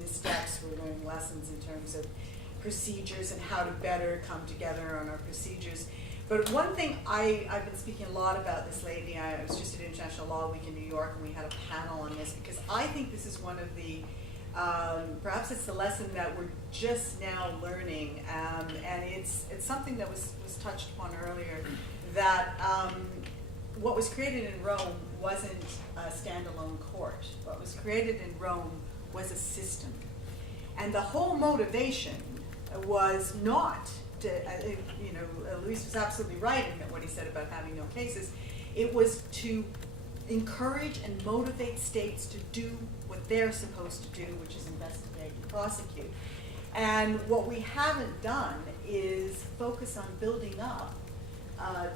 missteps, we're learning lessons in terms of procedures and how to better come together on our procedures. But one thing I've been speaking a lot about this lately, I was just at International Law Week in New York, and we had a panel on this, because I think this is one of the perhaps it's the lesson that we're just now learning, and it's something that was touched upon earlier, that what was created in Rome wasn't a standalone court. What was created in Rome was a system. And the whole motivation was not to, Luis was absolutely right in what he said about having no cases. It was to encourage and motivate states to do what they're supposed to do, which is investigate and prosecute. And what we haven't done is focus on building up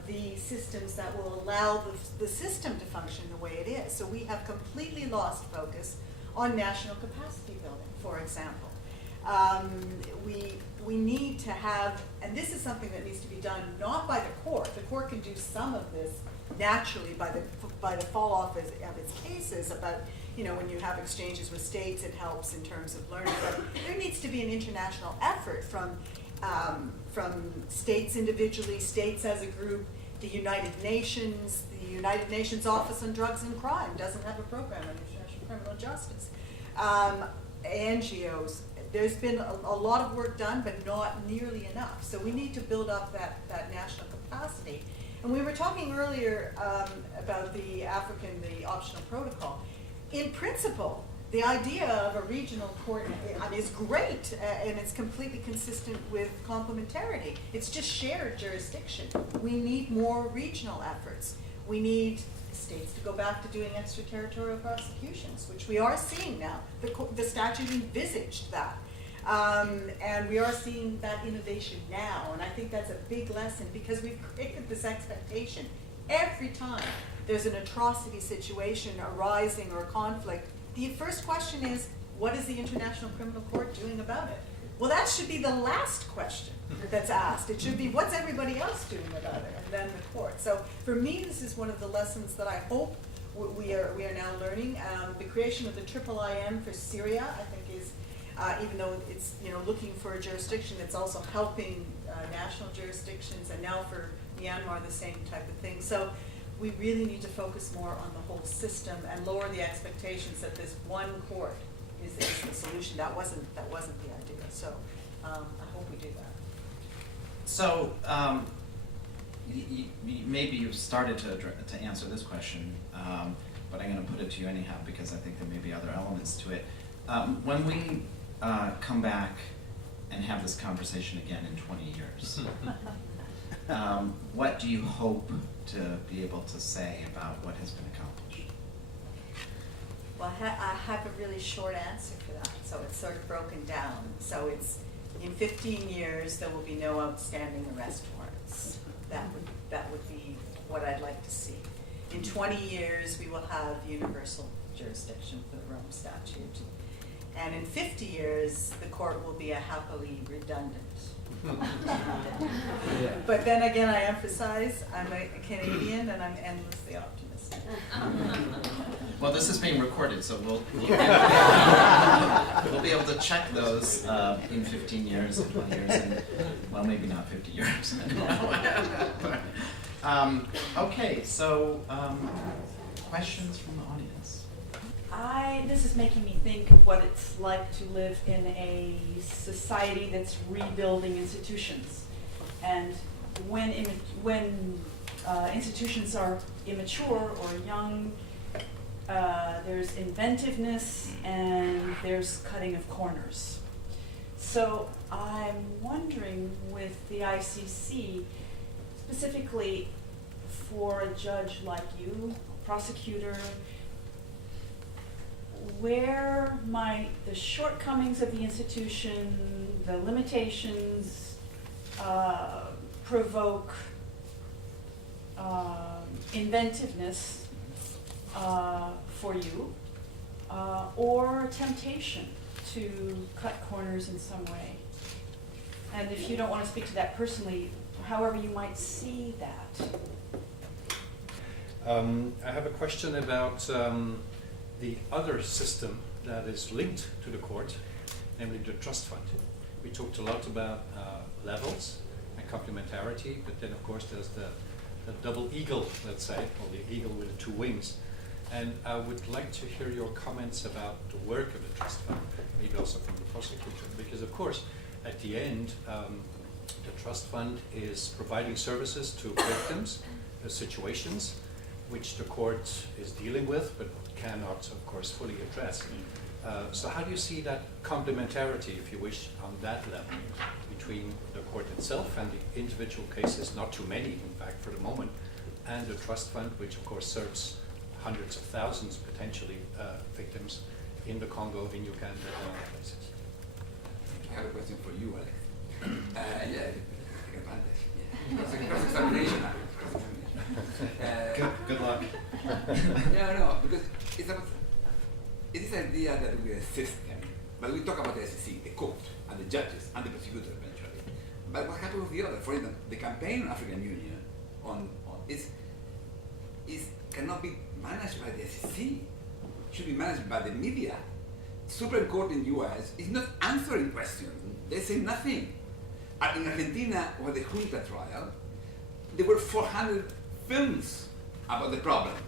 the systems that will allow the system to function the way it is. So we have completely lost focus on national capacity building, for example. We need to have, and this is something that needs to be done not by the court. The court can do some of this naturally by the fall off of its cases about, when you have exchanges with states, it helps in terms of learning. But there needs to be an international effort from states individually, states as a group. The United Nations Office on Drugs and Crime doesn't have a program on international criminal justice. NGOs. There's been a lot of work done, but not nearly enough. So we need to build up that national capacity. And we were talking earlier about the optional protocol. In principle, the idea of a regional court is great, and it's completely consistent with complementarity. It's just shared jurisdiction. We need more regional efforts. We need states to go back to doing extraterritorial prosecutions, which we are seeing now. The statute envisaged that. And we are seeing that innovation now, and I think that's a big lesson, because we've created this expectation. Every time there's an atrocity situation arising or a conflict, the first question is, what is the International Criminal Court doing about it? Well, that should be the last question that's asked. It should be, what's everybody else doing about it, and then the court. So for me, this is one of the lessons that I hope we are now learning. The creation of the IIIM for Syria, I think, is even though it's, looking for a jurisdiction, it's also helping national jurisdictions, and now for Myanmar, the same type of thing. So we really need to focus more on the whole system and lower the expectations that this one court is the solution. That wasn't the idea. So I hope we do that. So maybe you've started to answer this question, but I'm going to put it to you anyhow because I think there may be other elements to it. When we come back and have this conversation again in 20 years, what do you hope to be able to say about what has been accomplished? Well, I have a really short answer for that, so it's sort of broken down. So it's, in 15 years, there will be no outstanding arrest warrants. That would be what I'd like to see. In 20 years, we will have universal jurisdiction for the Rome Statute. And in 50 years, the court will be a happily redundant. But then again, I emphasize, I'm a Canadian and I'm endlessly optimistic. Well, this is being recorded, so we'll be able to check those in 15 years, and 20 years, and, well, maybe not 50 years. Okay, so questions from the audience? This is making me think of what it's like to live in a society that's rebuilding institutions. And when institutions are immature or young, there's inventiveness and there's cutting of corners. So I'm wondering with the ICC, specifically for a judge like you, a prosecutor, where might the shortcomings of the institution, the limitations, provoke inventiveness for you, or temptation to cut corners in some way? And if you don't want to speak to that personally, however you might see that. I have a question about the other system that is linked to the court, namely the trust fund. We talked a lot about levels and complementarity, but then of course there's the double eagle, let's say, or the eagle with the two wings. And I would like to hear your comments about the work of the trust fund, maybe also from the prosecutor, because of course at the end the trust fund is providing services to victims, situations which the court is dealing with, but cannot, of course, fully address. So how do you see that complementarity, if you wish, on that level between the court itself and the individual cases, not too many, in fact, for the moment, and the trust fund, which of course serves hundreds of thousands, potentially, victims in the Congo, in Uganda, and other places? I have a question for you, Alex. Yeah, take advantage. Yeah. Cross-examination. Good luck. No, because it's about this idea that we are a system, but we talk about the SEC, the court, and the judges, and the prosecutor eventually. But what happens with the other? For instance, the campaign on African Union cannot be managed by the SEC. It should be managed by the media. Supreme Court in the US is not answering questions. They say nothing. In Argentina, over the Junta trial, there were 400 films about the problems.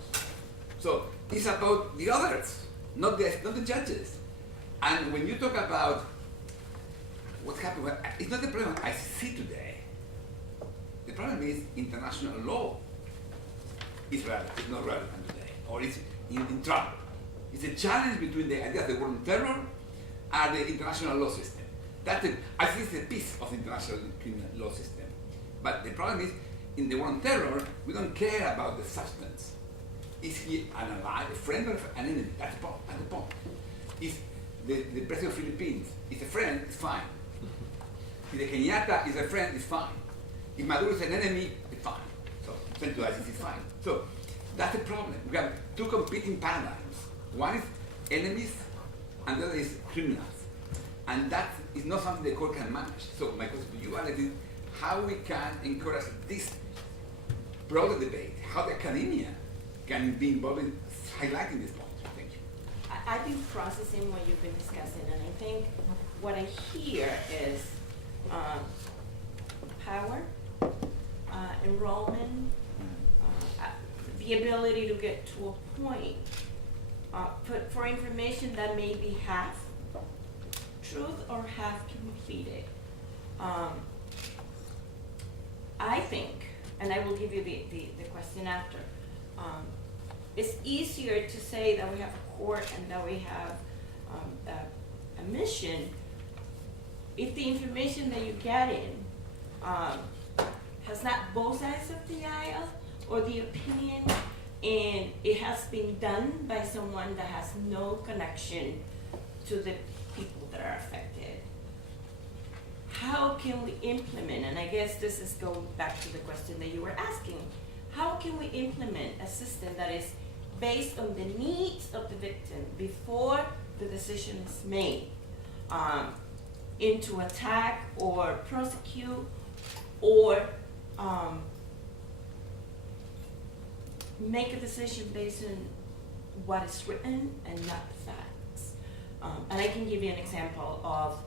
So it's about the others, not the judges. And when you talk about what happened, it's not the problem I see today. The problem is international law is not relevant today, or it's in trouble. It's a challenge between the idea of the war on terror and the international law system. I think it's a piece of the international criminal law system. But the problem is, in the war on terror, we don't care about the substance. Is he an ally, a friend, or an enemy? That's the point. If the president of the Philippines is a friend, it's fine. If the Kenyatta is a friend, it's fine. If Maduro is an enemy, it's fine. So, sent to ICC, it's fine. So, that's the problem. We have two competing paradigms. One is enemies, and the other is criminals. And that is not something the court can manage. So, my question to you, Alex, is how we can encourage this broader debate, how the academia can be involved in highlighting this point. Thank you. I've been processing what you've been discussing, and I think what I hear is power, enrollment, the ability to get to a point for information that may be half truth or half completed. I think, and I will give you the question after, it's easier to say that we have a court and that we have a mission if the information that you get in has not both sides of the aisle or the opinion, and it has been done by someone that has no connection to the people that are affected. How can we implement, and I guess this is going back to the question that you were asking, how can we implement a system that is based on the needs of the victim before the decision is made, into attack or prosecute or make a decision based on what is written and not the facts. And I can give you an example of,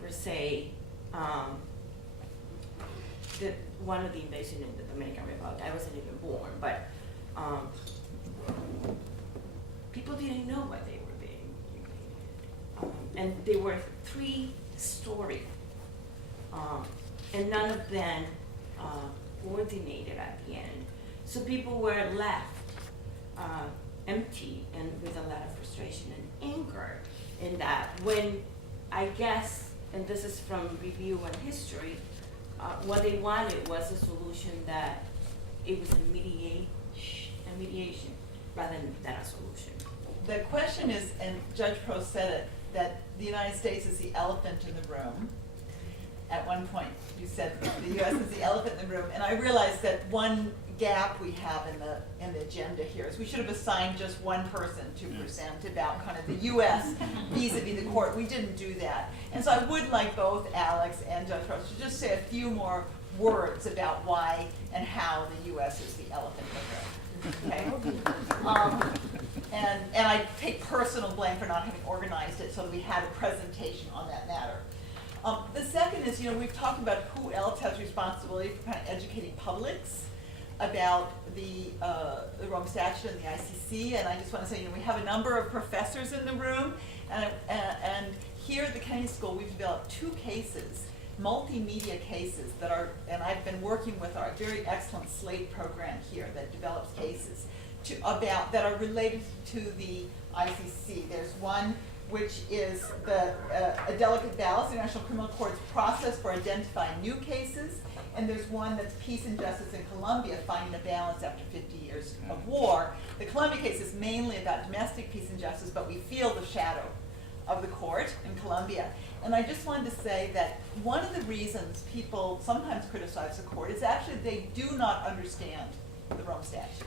per se, one of the invasion in the Dominican Republic. I wasn't even born, but people didn't know why they were being invaded. And there were 3 stories, and none of them coordinated at the end. So people were left empty and with a lot of frustration and anger in that when I guess, and this is from review and history, what they wanted was a solution that it was a mediation rather than a solution. The question is, and Judge Prost said it, that the United States is the elephant in the room. At one point, you said the U.S. is the elephant in the room, and I realized that one gap we have in the agenda here is we should have assigned just one person to present about kind of the U.S. vis-a-vis the court. We didn't do that, and so I would like both Alex and Judge Prost to just say a few more words about why and how the U.S. is the elephant in the room. Okay. And I take personal blame for not having organized it so that we had a presentation on that matter. The second is, we've talked about who else has responsibility for kind of educating publics about the Rome Statute and the ICC, and I just want to say, we have a number of professors in the room, and here at the Kennedy School, we've developed 2 cases, multimedia cases that are, and I've been working with our very excellent SLATE program here that develops cases that are related to the ICC. There's one which is a delicate balance, the International Criminal Court's process for identifying new cases, and there's one that's peace and justice in Colombia, finding a balance after 50 years of war. The Colombia case is mainly about domestic peace and justice, but we feel the shadow of the court in Colombia. And I just wanted to say that one of the reasons people sometimes criticize the court is actually they do not understand the Rome Statute.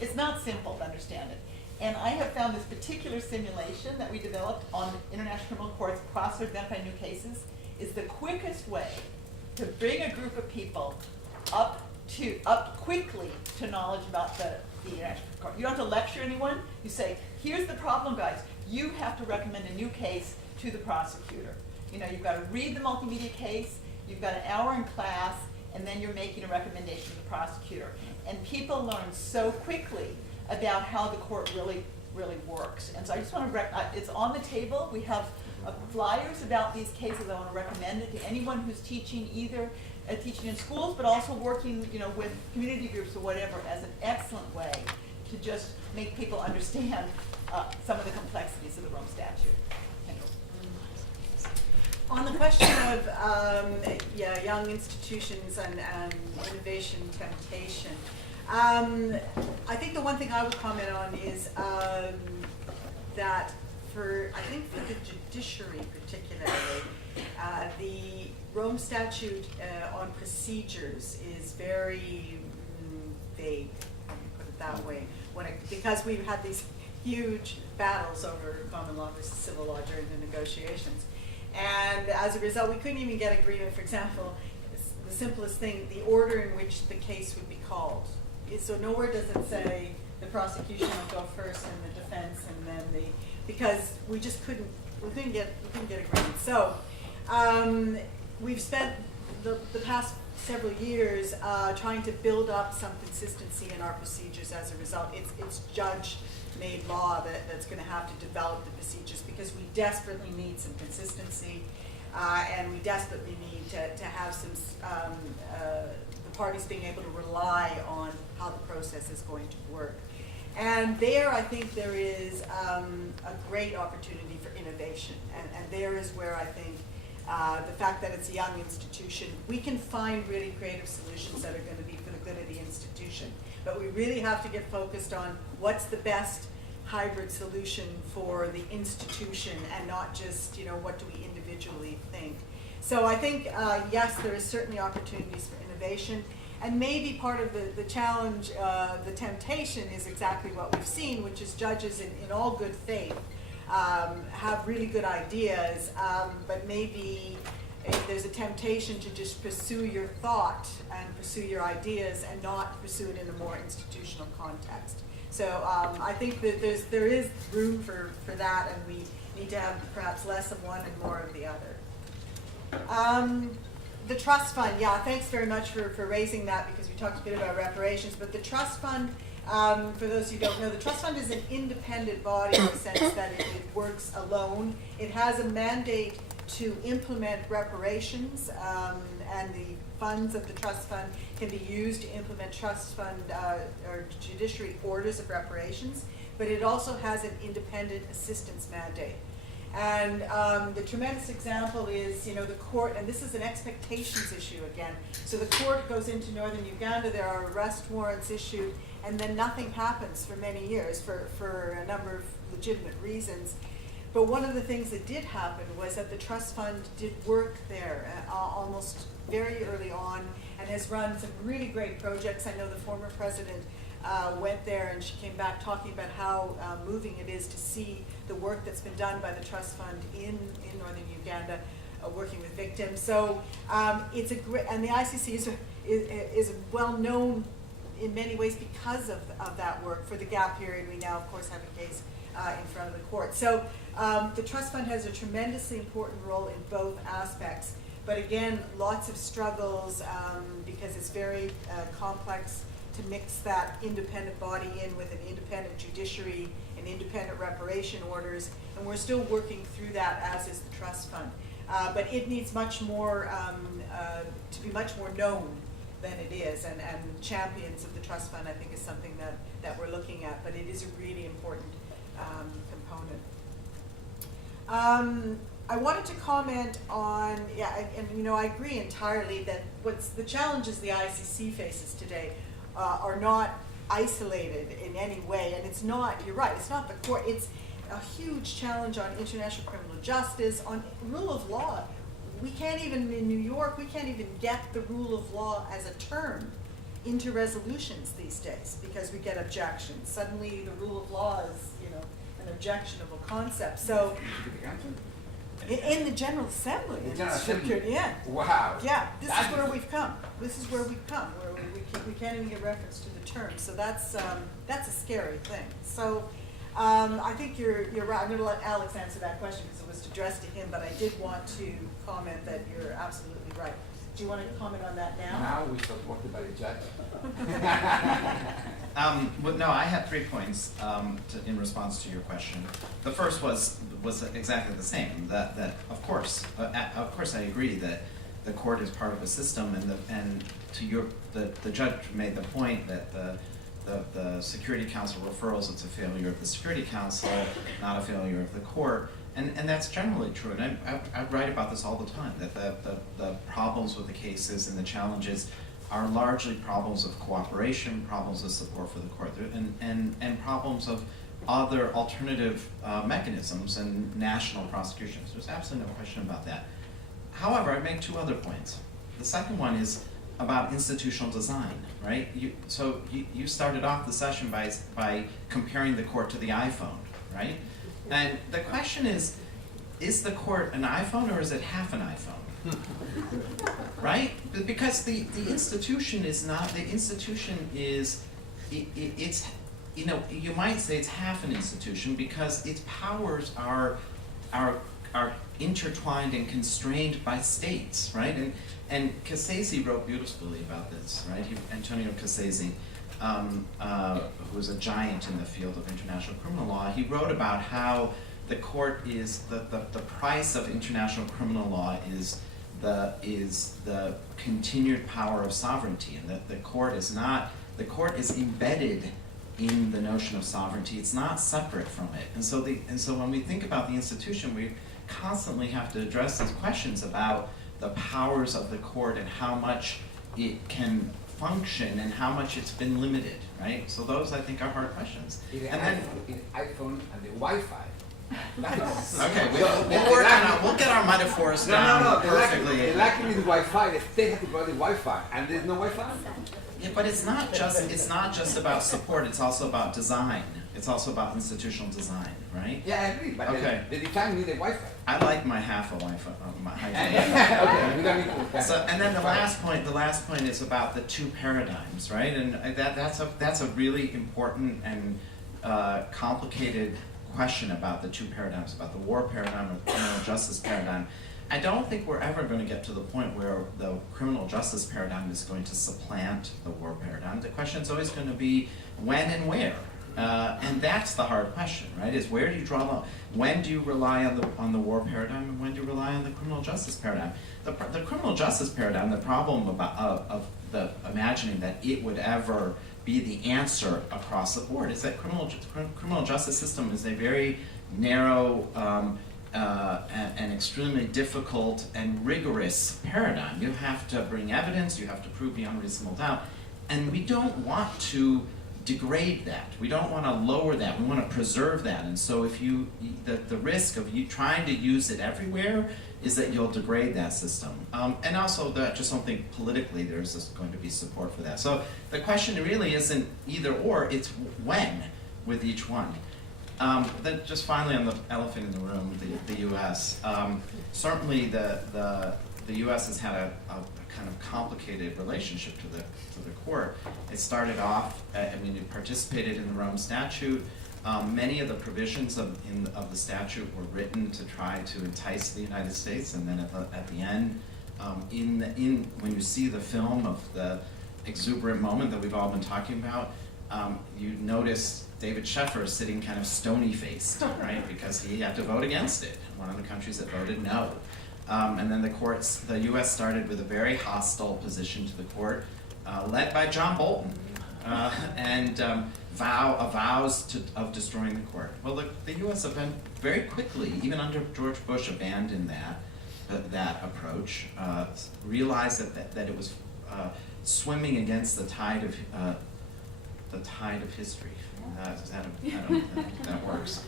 It's not simple to understand it. And I have found this particular simulation that we developed on International Criminal Court's process to identify new cases is the quickest way to bring a group of people up quickly to knowledge about the International Criminal Court. You don't have to lecture anyone. You say, here's the problem, guys. You have to recommend a new case to the prosecutor. You've got to read the multimedia case, you've got an hour in class, and then you're making a recommendation to the prosecutor. And people learn so quickly about how the court really, really works. And so I just want to, it's on the table. We have flyers about these cases. I want to recommend it to anyone who's teaching, either teaching in schools, but also working, with community groups or whatever, as an excellent way to just make people understand some of the complexities of the Rome Statute. Thank you. On the question of young institutions and innovation temptation, I think the one thing I would comment on is that for the judiciary particularly, the Rome Statute on procedures is very vague, let me put it that way, because we've had these huge battles over common law versus civil law during the negotiations. And as a result, we couldn't even get agreement, for example, the simplest thing, the order in which the case would be called. So nowhere does it say the prosecution will go first and the defense and then the because we couldn't get agreement. So we've spent the past several years trying to build up some consistency in our procedures as a result. It's judge-made law that's going to have to develop the procedures, because we desperately need some consistency, and we desperately need to have some the parties being able to rely on how the process is going to work. And there, I think there is a great opportunity for innovation, and there is where I think the fact that it's a young institution, we can find really creative solutions that are going to be for the good of the institution. But we really have to get focused on what's the best hybrid solution for the institution, and not just, what do we individually think. So I think, yes, there is certainly opportunities for innovation. And maybe part of the challenge, the temptation, is exactly what we've seen, which is judges in all good faith have really good ideas, but maybe there's a temptation to just pursue your thought and pursue your ideas and not pursue it in a more institutional context. So I think that there is room for that, and we need to have perhaps less of one and more of the other. The trust fund, yeah, thanks very much for raising that, because we talked a bit about reparations. But the trust fund, for those who don't know, the trust fund is an independent body in the sense that it works alone. It has a mandate to implement reparations, and the funds of the trust fund can be used to implement trust fund or judiciary orders of reparations. But it also has an independent assistance mandate. And the tremendous example is, the court, and this is an expectations issue again. So the court goes into northern Uganda, there are arrest warrants issued, and then nothing happens for many years for a number of legitimate reasons. But one of the things that did happen was that the trust fund did work there almost very early on, and has run some really great projects. I know the former president went there, and she came back talking about how moving it is to see the work that's been done by the trust fund in northern Uganda, working with victims. So it's a great, and the ICC is well known in many ways because of that work. For the gap period, we now of course have a case in front of the court. So the trust fund has a tremendously important role in both aspects. But again, lots of struggles because it's very complex to mix that independent body in with an independent judiciary and independent reparation orders, and we're still working through that, as is the trust fund. But it needs much more, to be much more known than it is, and champions of the trust fund, I think, is something that we're looking at, but it is a really important component. I wanted to comment on, I agree entirely that the challenges the ICC faces today are not isolated in any way, and it's not, you're right, it's not the court, it's a huge challenge on international criminal justice, on rule of law. We can't even, in New York, we can't even get the rule of law as a term into resolutions these days, because we get objections. Suddenly the rule of law is, an objectionable concept. So in the General Assembly. The General Assembly? Yeah. Wow. Yeah, this is where we've come. This is where we've come, where we can't even get reference to the term. So that's a scary thing. So I think you're right. I'm going to let Alex answer that question because it was addressed to him, but I did want to comment that you're absolutely right. Do you want to comment on that now? Now we supported by the judge. Well, no, I had 3 points in response to your question. The first was exactly the same. That of course I agree that the court is part of a system, and the judge made the point that the Security Council referrals, it's a failure of the Security Council, not a failure of the court. And that's generally true, and I write about this all the time, that the problems with the cases and the challenges are largely problems of cooperation, problems of support for the court, and problems of other alternative mechanisms and national prosecutions. There's absolutely no question about that. However, I make 2 other points. The second one is about institutional design, right? You started off the session by comparing the court to the iPhone, right? And the question is the court an iPhone or is it half an iPhone? Right? Because the institution is not, the institution is, it's you know, you might say it's half an institution because its powers are intertwined and constrained by states, right? And Cassese wrote beautifully about this, right? Antonio Cassese, who was a giant in the field of international criminal law, he wrote about how the court is the price of international criminal law is the continued power of sovereignty, and that the court is embedded in the notion of sovereignty. It's not separate from it. And so when we think about the institution, we constantly have to address these questions about the powers of the court and how much it can function and how much it's been limited, right? So those, I think, are hard questions. In And then, iPhone and the Wi-Fi. okay, we'll get our metaphors down perfectly. The lacking is Wi-Fi. The state has to provide the Wi-Fi, and there's no Wi-Fi. Yeah, but it's not just about support. It's also about design. It's also about institutional design, right? Yeah, I agree. But Okay. the design need the Wi-Fi. I like my half a Wi-Fi. Okay, we don't need to. So, and then the last point is about the two paradigms, right? And that's a really important and complicated question about the two paradigms, about the war paradigm or the criminal justice paradigm. I don't think we're ever going to get to the point where the criminal justice paradigm is going to supplant the war paradigm. The question is always going to be when and where. And that's the hard question, right? Is where do you draw the, when do you rely on the war paradigm, and when do you rely on the criminal justice paradigm? The criminal justice paradigm, the problem of the imagining that it would ever be the answer across the board is that criminal justice system is a very narrow and extremely difficult and rigorous paradigm. You have to bring evidence, you have to prove beyond reasonable doubt, and we don't want to degrade that. We don't want to lower that. We want to preserve that. And so if the risk of you trying to use it everywhere is that you'll degrade that system. And also that I just don't think politically there's going to be support for that. So the question really isn't either or, it's when with each one. Then just finally on the elephant in the room, the U.S. Certainly the U.S. has had a kind of complicated relationship to the court. It started off, it participated in the Rome Statute. Many of the provisions of the statute were written to try to entice the United States, and then at the end, when you see the film of the exuberant moment that we've all been talking about, you notice David Sheffer sitting kind of stony-faced, right, because he had to vote against it. One of the countries that voted no. And then the U.S. started with a very hostile position to the court, led by John Bolton, and vows of destroying the court. Well, the U.S. have been very quickly, even under George Bush, abandoned that approach, realized that it was swimming against the tide of history. I don't know if that works,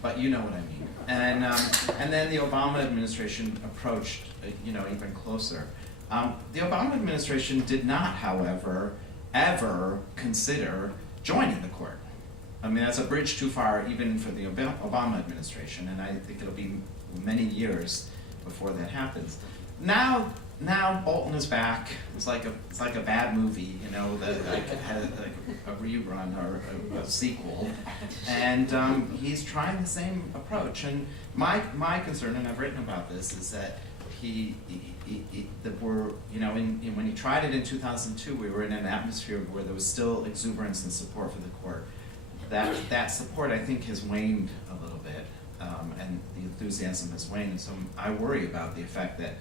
but you know what I mean. And then the Obama administration approached, even closer. The Obama administration did not, however, ever consider joining the court. I mean, that's a bridge too far, even for the Obama administration, and I think it'll be many years before that happens. Now Bolton is back. It's like a bad movie, that had a rerun or a sequel, and he's trying the same approach. And my concern, and I've written about this, is that when he tried it in 2002, we were in an atmosphere where there was still exuberance and support for the court. That support, I think, has waned a little bit, and the enthusiasm has waned. And so I worry about the effect that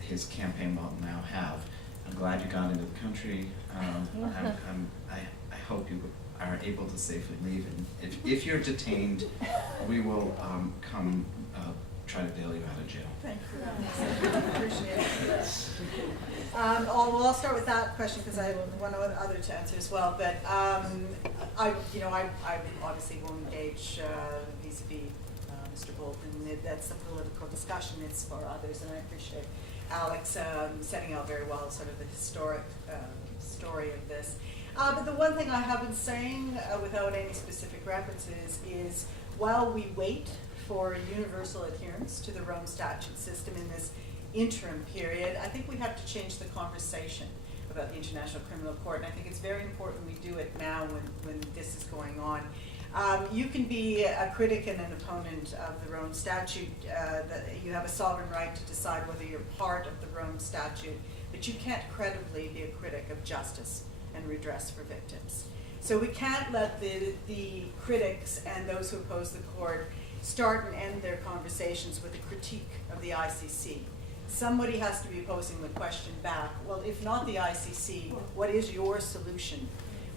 his campaign will now have. I'm glad you got into the country. I hope you are able to safely leave. And if you're detained, we will come try to bail you out of jail. Thank you. Appreciate it. I'll start with that question because I have one other to answer as well. But I obviously will engage vis-a-vis Mr. Bolton. That's a political discussion. It's for others, and I appreciate Alex setting out very well sort of the historic story of this. But the one thing I have been saying without any specific references is while we wait for universal adherence to the Rome Statute system in this interim period, I think we have to change the conversation. about the International Criminal Court, and I think it's very important we do it now when this is going on. You can be a critic and an opponent of the Rome Statute. That you have a sovereign right to decide whether you're part of the Rome Statute, but you can't credibly be a critic of justice and redress for victims. So we can't let the critics and those who oppose the court start and end their conversations with a critique of the ICC. Somebody has to be posing the question back, well, if not the ICC, what is your solution?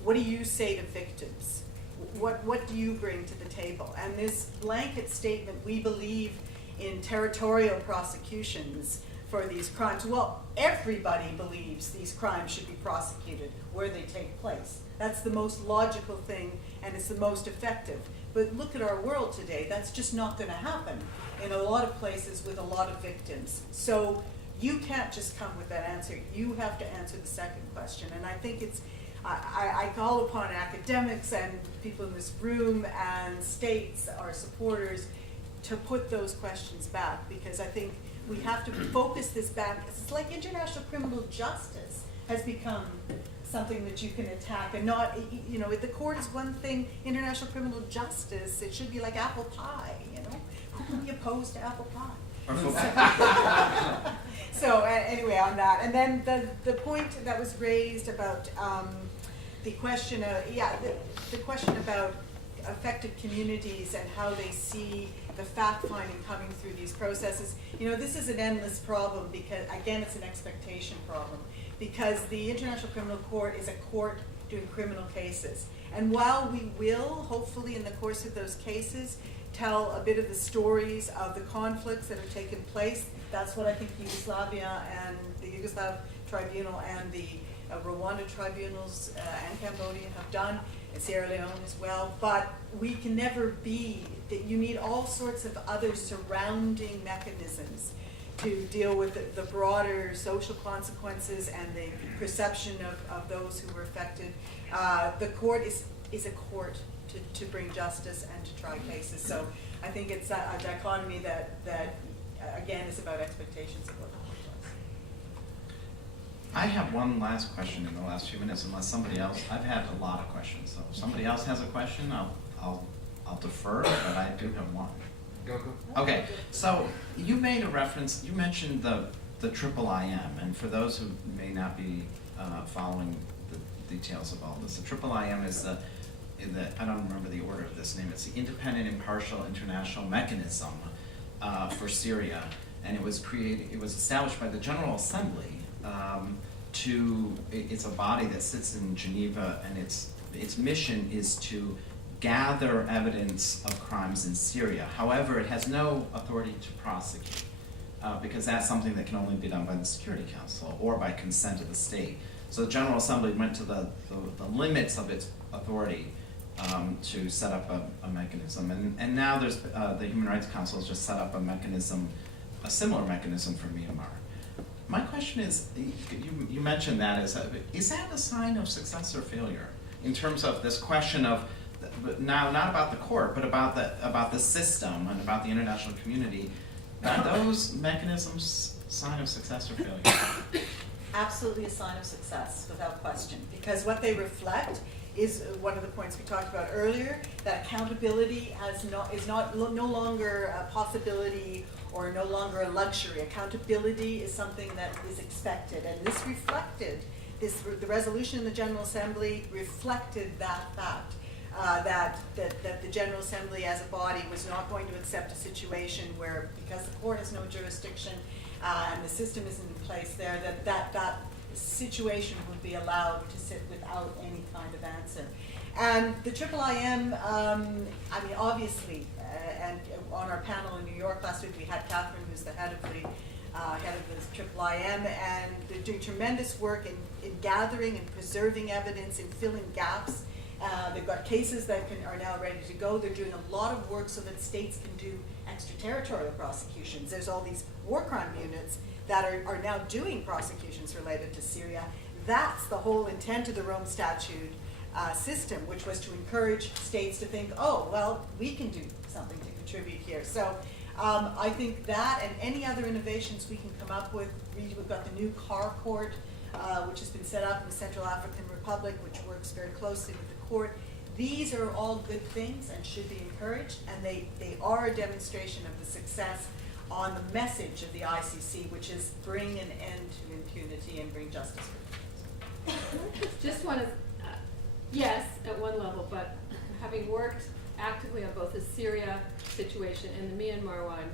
What do you say to victims? What do you bring to the table? And this blanket statement, we believe in territorial prosecutions for these crimes. Well, everybody believes these crimes should be prosecuted where they take place. That's the most logical thing, and it's the most effective. But look at our world today. That's just not going to happen in a lot of places with a lot of victims. So you can't just come with that answer. You have to answer the second question. And I think it's, I call upon academics and people in this room and states, our supporters, to put those questions back, because I think we have to focus this back. It's like international criminal justice has become something that you can attack, and not, you know, the court is one thing, international criminal justice, it should be like apple pie, you know? Who can be opposed to apple pie? So anyway, on that, and then the point that was raised about the question of, the question about affected communities and how they see the fact-finding coming through these processes. You know, this is an endless problem because, again, it's an expectation problem, because the International Criminal Court is a court doing criminal cases. And while we will, hopefully in the course of those cases, tell a bit of the stories of the conflicts that have taken place, that's what I think Yugoslavia and the Yugoslav Tribunal and the Rwanda tribunals and Cambodia have done, and Sierra Leone as well. But we can never be, that you need all sorts of other surrounding mechanisms to deal with the broader social consequences and the perception of those who were affected. The court is a court to bring justice and to try cases. So I think it's a dichotomy that again is about expectations of what the court does. I have one last question in the last few minutes, unless somebody else, I've had a lot of questions, so if somebody else has a question, I'll defer, but I do have one. Go. Okay, so you made a reference, you mentioned the triple IM, and for those who may not be following the details of all this, the triple IM is I don't remember the order of this name, it's the Independent Impartial International Mechanism for Syria, and it was established by the General Assembly it's a body that sits in Geneva, and its mission is to gather evidence of crimes in Syria. However, it has no authority to prosecute, because that's something that can only be done by the Security Council or by consent of the state. So the General Assembly went to the limits of its authority to set up a mechanism. And now there's the Human Rights Council has just set up a similar mechanism for Myanmar. My question is, you mentioned that, is that a sign of success or failure in terms of this question of, now not about the court, but about the system and about the international community? Are those mechanisms a sign of success or failure? Absolutely a sign of success, without question, because what they reflect is one of the points we talked about earlier, that accountability is no longer a possibility or no longer a luxury. Accountability is something that is expected, and this reflected, the resolution in the General Assembly reflected that fact, that the General Assembly as a body was not going to accept a situation where, because the court has no jurisdiction and the system isn't in place there, that situation would be allowed to sit without any kind of answer. And the IIIM, I mean, obviously, and on our panel in New York last week, we had Catherine, who's the head of the IIIM, and they're doing tremendous work in gathering and preserving evidence and filling gaps. They've got cases that are now ready to go. They're doing a lot of work so that states can do extraterritorial prosecutions. There's all these war crime units that are now doing prosecutions related to Syria. That's the whole intent of the Rome Statute system, which was to encourage states to think, oh, well, we can do something to contribute here. So I think that and any other innovations we can come up with, we've got the new Carr Court which has been set up in the Central African Republic, which works very closely with the court. These are all good things and should be encouraged, and they are a demonstration of the success on the message of the ICC, which is bring an end to impunity and bring justice for criminals. Just want to, yes, at one level, but having worked actively on both the Syria situation and the Myanmar one,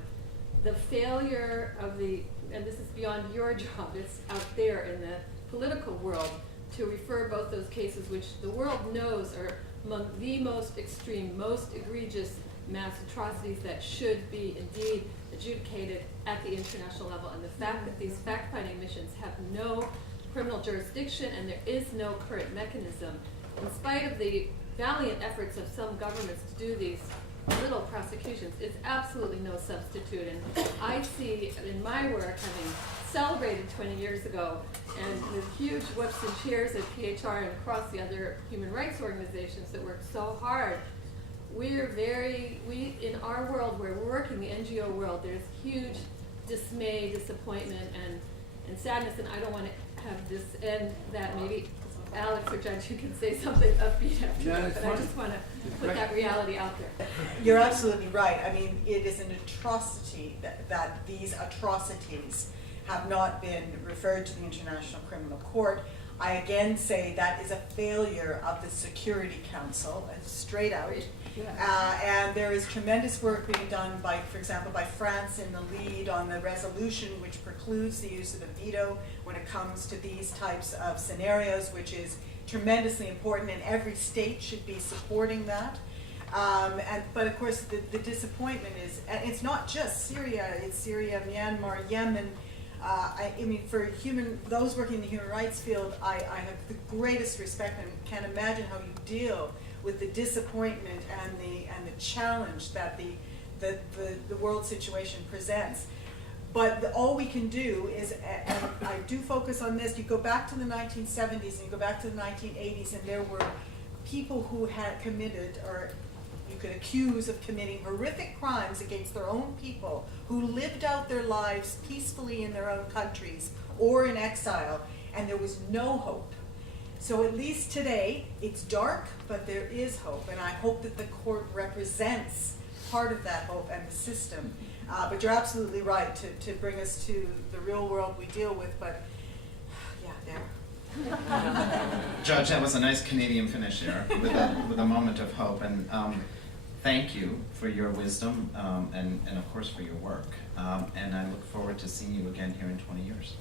the failure of the, and this is beyond your job, it's out there in the political world, to refer both those cases, which the world knows are among the most extreme, most egregious mass atrocities that should be indeed adjudicated at the international level. And the fact that these fact-finding missions have no criminal jurisdiction and there is no current mechanism, in spite of the valiant efforts of some governments to do these little prosecutions, is absolutely no substitute. And I see in my work, having celebrated 20 years ago, and the huge whoops and cheers at PHR and across the other human rights organizations that work so hard, we in our world where we're working, the NGO world, there's huge dismay, disappointment, and sadness, and I don't want to have this end that maybe Alex or Judge, you can say something upbeat after that, but I just want to put that reality out there. You're absolutely right. I mean, it is an atrocity that these atrocities have not been referred to the International Criminal Court. I again say that is a failure of the Security Council, straight out. And there is tremendous work being done by, for example, by France in the lead on the resolution which precludes the use of the veto when it comes to these types of scenarios, which is tremendously important, and every state should be supporting that. But of course, the disappointment is, and it's not just Syria, it's Syria, Myanmar, Yemen. I mean, for those working in the human rights field, I have the greatest respect and can't imagine how you deal with the disappointment and the challenge that the world situation presents. But all we can do is, and I do focus on this, you go back to the 1970s and you go back to the 1980s, and there were people who had committed, or you could accuse of committing horrific crimes against their own people, who lived out their lives peacefully in their own countries or in exile, and there was no hope. So at least today, it's dark, but there is hope, and I hope that the court represents part of that hope and the system. But you're absolutely right to bring us to the real world we deal with, but yeah, there. Judge, that was a nice Canadian finish there with a moment of hope, and thank you for your wisdom and of course for your work. And I look forward to seeing you again here in 20 years.